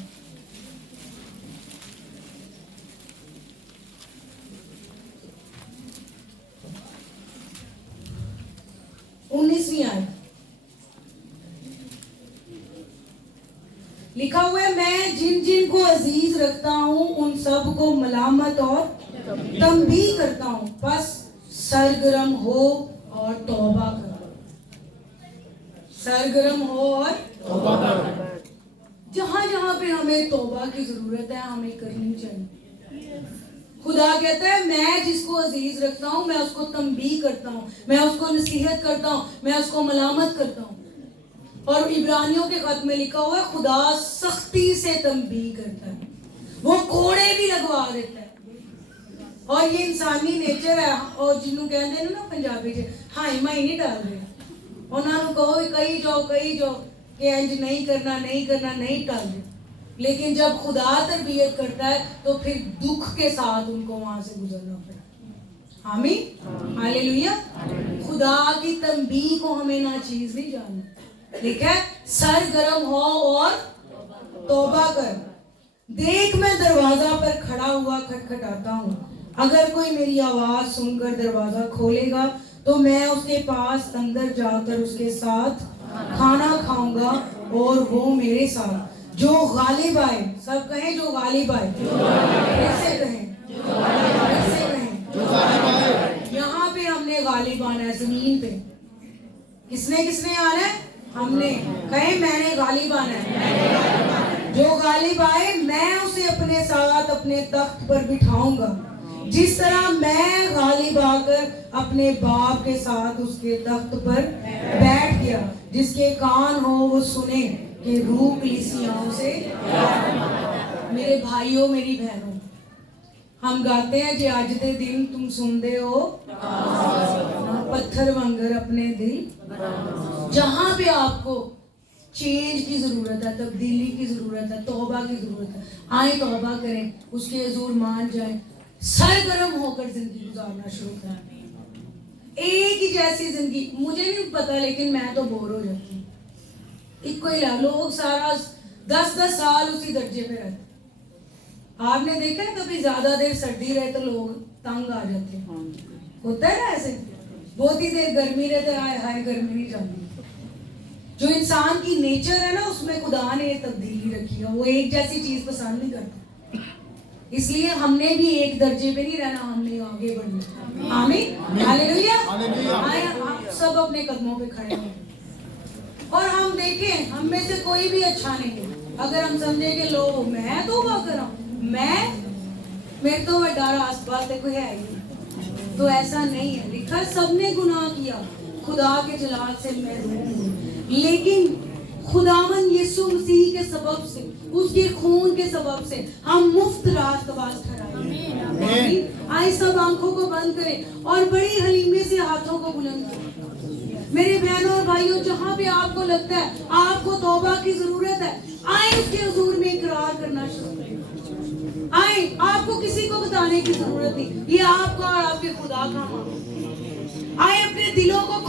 उन्नीसवीं आयत लिखा हुआ है, मैं जिन जिन को अजीज रखता हूं उन सब को मलामत और तंबीह करता हूं, बस सरगर्म हो और तौबा करो। सरगर्म हो और तौबा करो। जहां जहां पे हमें तौबा की जरूरत है हमें करनी चाहिए। खुदा कहता है मैं जिसको अजीज रखता हूं मैं उसको तंबीह करता हूं, मैं उसको नसीहत करता हूं, मैं उसको मलामत करता हूं। और इब्रानियों के खत में लिखा हुआ है खुदा सख्ती से तंबीह करता है, वो कोड़े भी लगवा देता है। और ये इंसानी नेचर है। और जिन्हों कहते हैं ना पंजाबी च हाई माई नहीं डाल रहे, उन्होंने कहो कही जाओ कि इंज नहीं करना, नहीं करना, नहीं टाल रहे। लेकिन जब खुदा तरबियत करता है तो फिर दुख के साथ उनको वहां से गुजरना पड़ता। आमीन, हालेलुया। खुदा की तंबीह को हमें ना चीज नहीं जानना। लिखा है सरगर्म हो और तौबा कर। देख मैं दरवाजा पर खड़ा हुआ खटखटाता हूँ, अगर कोई मेरी आवाज सुनकर दरवाजा खोलेगा तो मैं उसके पास अंदर जाकर उसके साथ खाना खाऊंगा और वो मेरे साथ। जो गालिब आए, सब कहें जो गालिब आए, कैसे कहें? यहाँ पे हमने गालिब आना है, जमीन पे किसने आना है? हमने। कहें मैंने गालिब आना है। जो गालिब आए मैं उसे अपने साथ अपने तख्त पर बिठाऊंगा, जिस तरह मैं गालिब आकर अपने बाप के साथ उसके तख्त पर बैठ गया। जिसके कान हो वो सुने कि रूह कलीसियाओं से। मेरे भाइयों मेरी बहनों, हम गाते हैं जे आज दे दिन तुम सुनते हो पत्थर वांगर अपने दिल। जहां पे आपको चेंज की जरूरत है, तब्दीली की जरूरत है, तौबा की जरूरत है, आए तौबा करें, उसके हुजूर मान जाए, सरगर्म होकर जिंदगी गुजारना शुरू करें। एक ही जैसी जिंदगी, मुझे नहीं पता लेकिन मैं तो बोर हो जाती हूँ। इको ही लोग सारा 10-10 साल उसी दर्जे पे रहते। आपने देखा है कभी ज्यादा देर सर्दी रहे तो लोग तंग आ जाते हैं, होता है ना ऐसे। बहुत ही देर गर्मी रहे तो हाय हाय गर्मी नहीं जाती। जो इंसान की नेचर है ना, उसमें खुदा ने तब्दीली रखी है। वो एक जैसी चीज पसंद नहीं करता, इसलिए हमने भी एक दर्जे पे नहीं रहना, हमने आगे बढ़ना। आमीन, हालेलुया। हालेलुया। आए आप सब अपने कदमों पे खड़े हैं और हम देखें, हम में से कोई भी अच्छा नहीं है। अगर हम समझे कि लो मैं तो हुआ कर रहा हूं, मेरे तो बड़ा आसपास कोई है ही नहीं, तो ऐसा नहीं है। लिखा सबने गुनाह किया, खुदा के जलाल से महरूम हुए, लेकिन खुदावन यीशु मसीह के सबब से, उसके खून के सबब से हम मुफ्त रास्तबाज ठहराए। आए सब आंखों को बंद करें और बड़ी हलीमे से हाथों को बुलंद करें। मेरे बहनों और भाइयों, जहां भी आपको लगता है आपको तौबा की जरूरत है, आए उसके हुजूर में इकरार करना शुरू करें। आए, आपको किसी को बताने की जरूरत नहीं, ये आपका और आपके खुदा का मामला। आए अपने दिलों को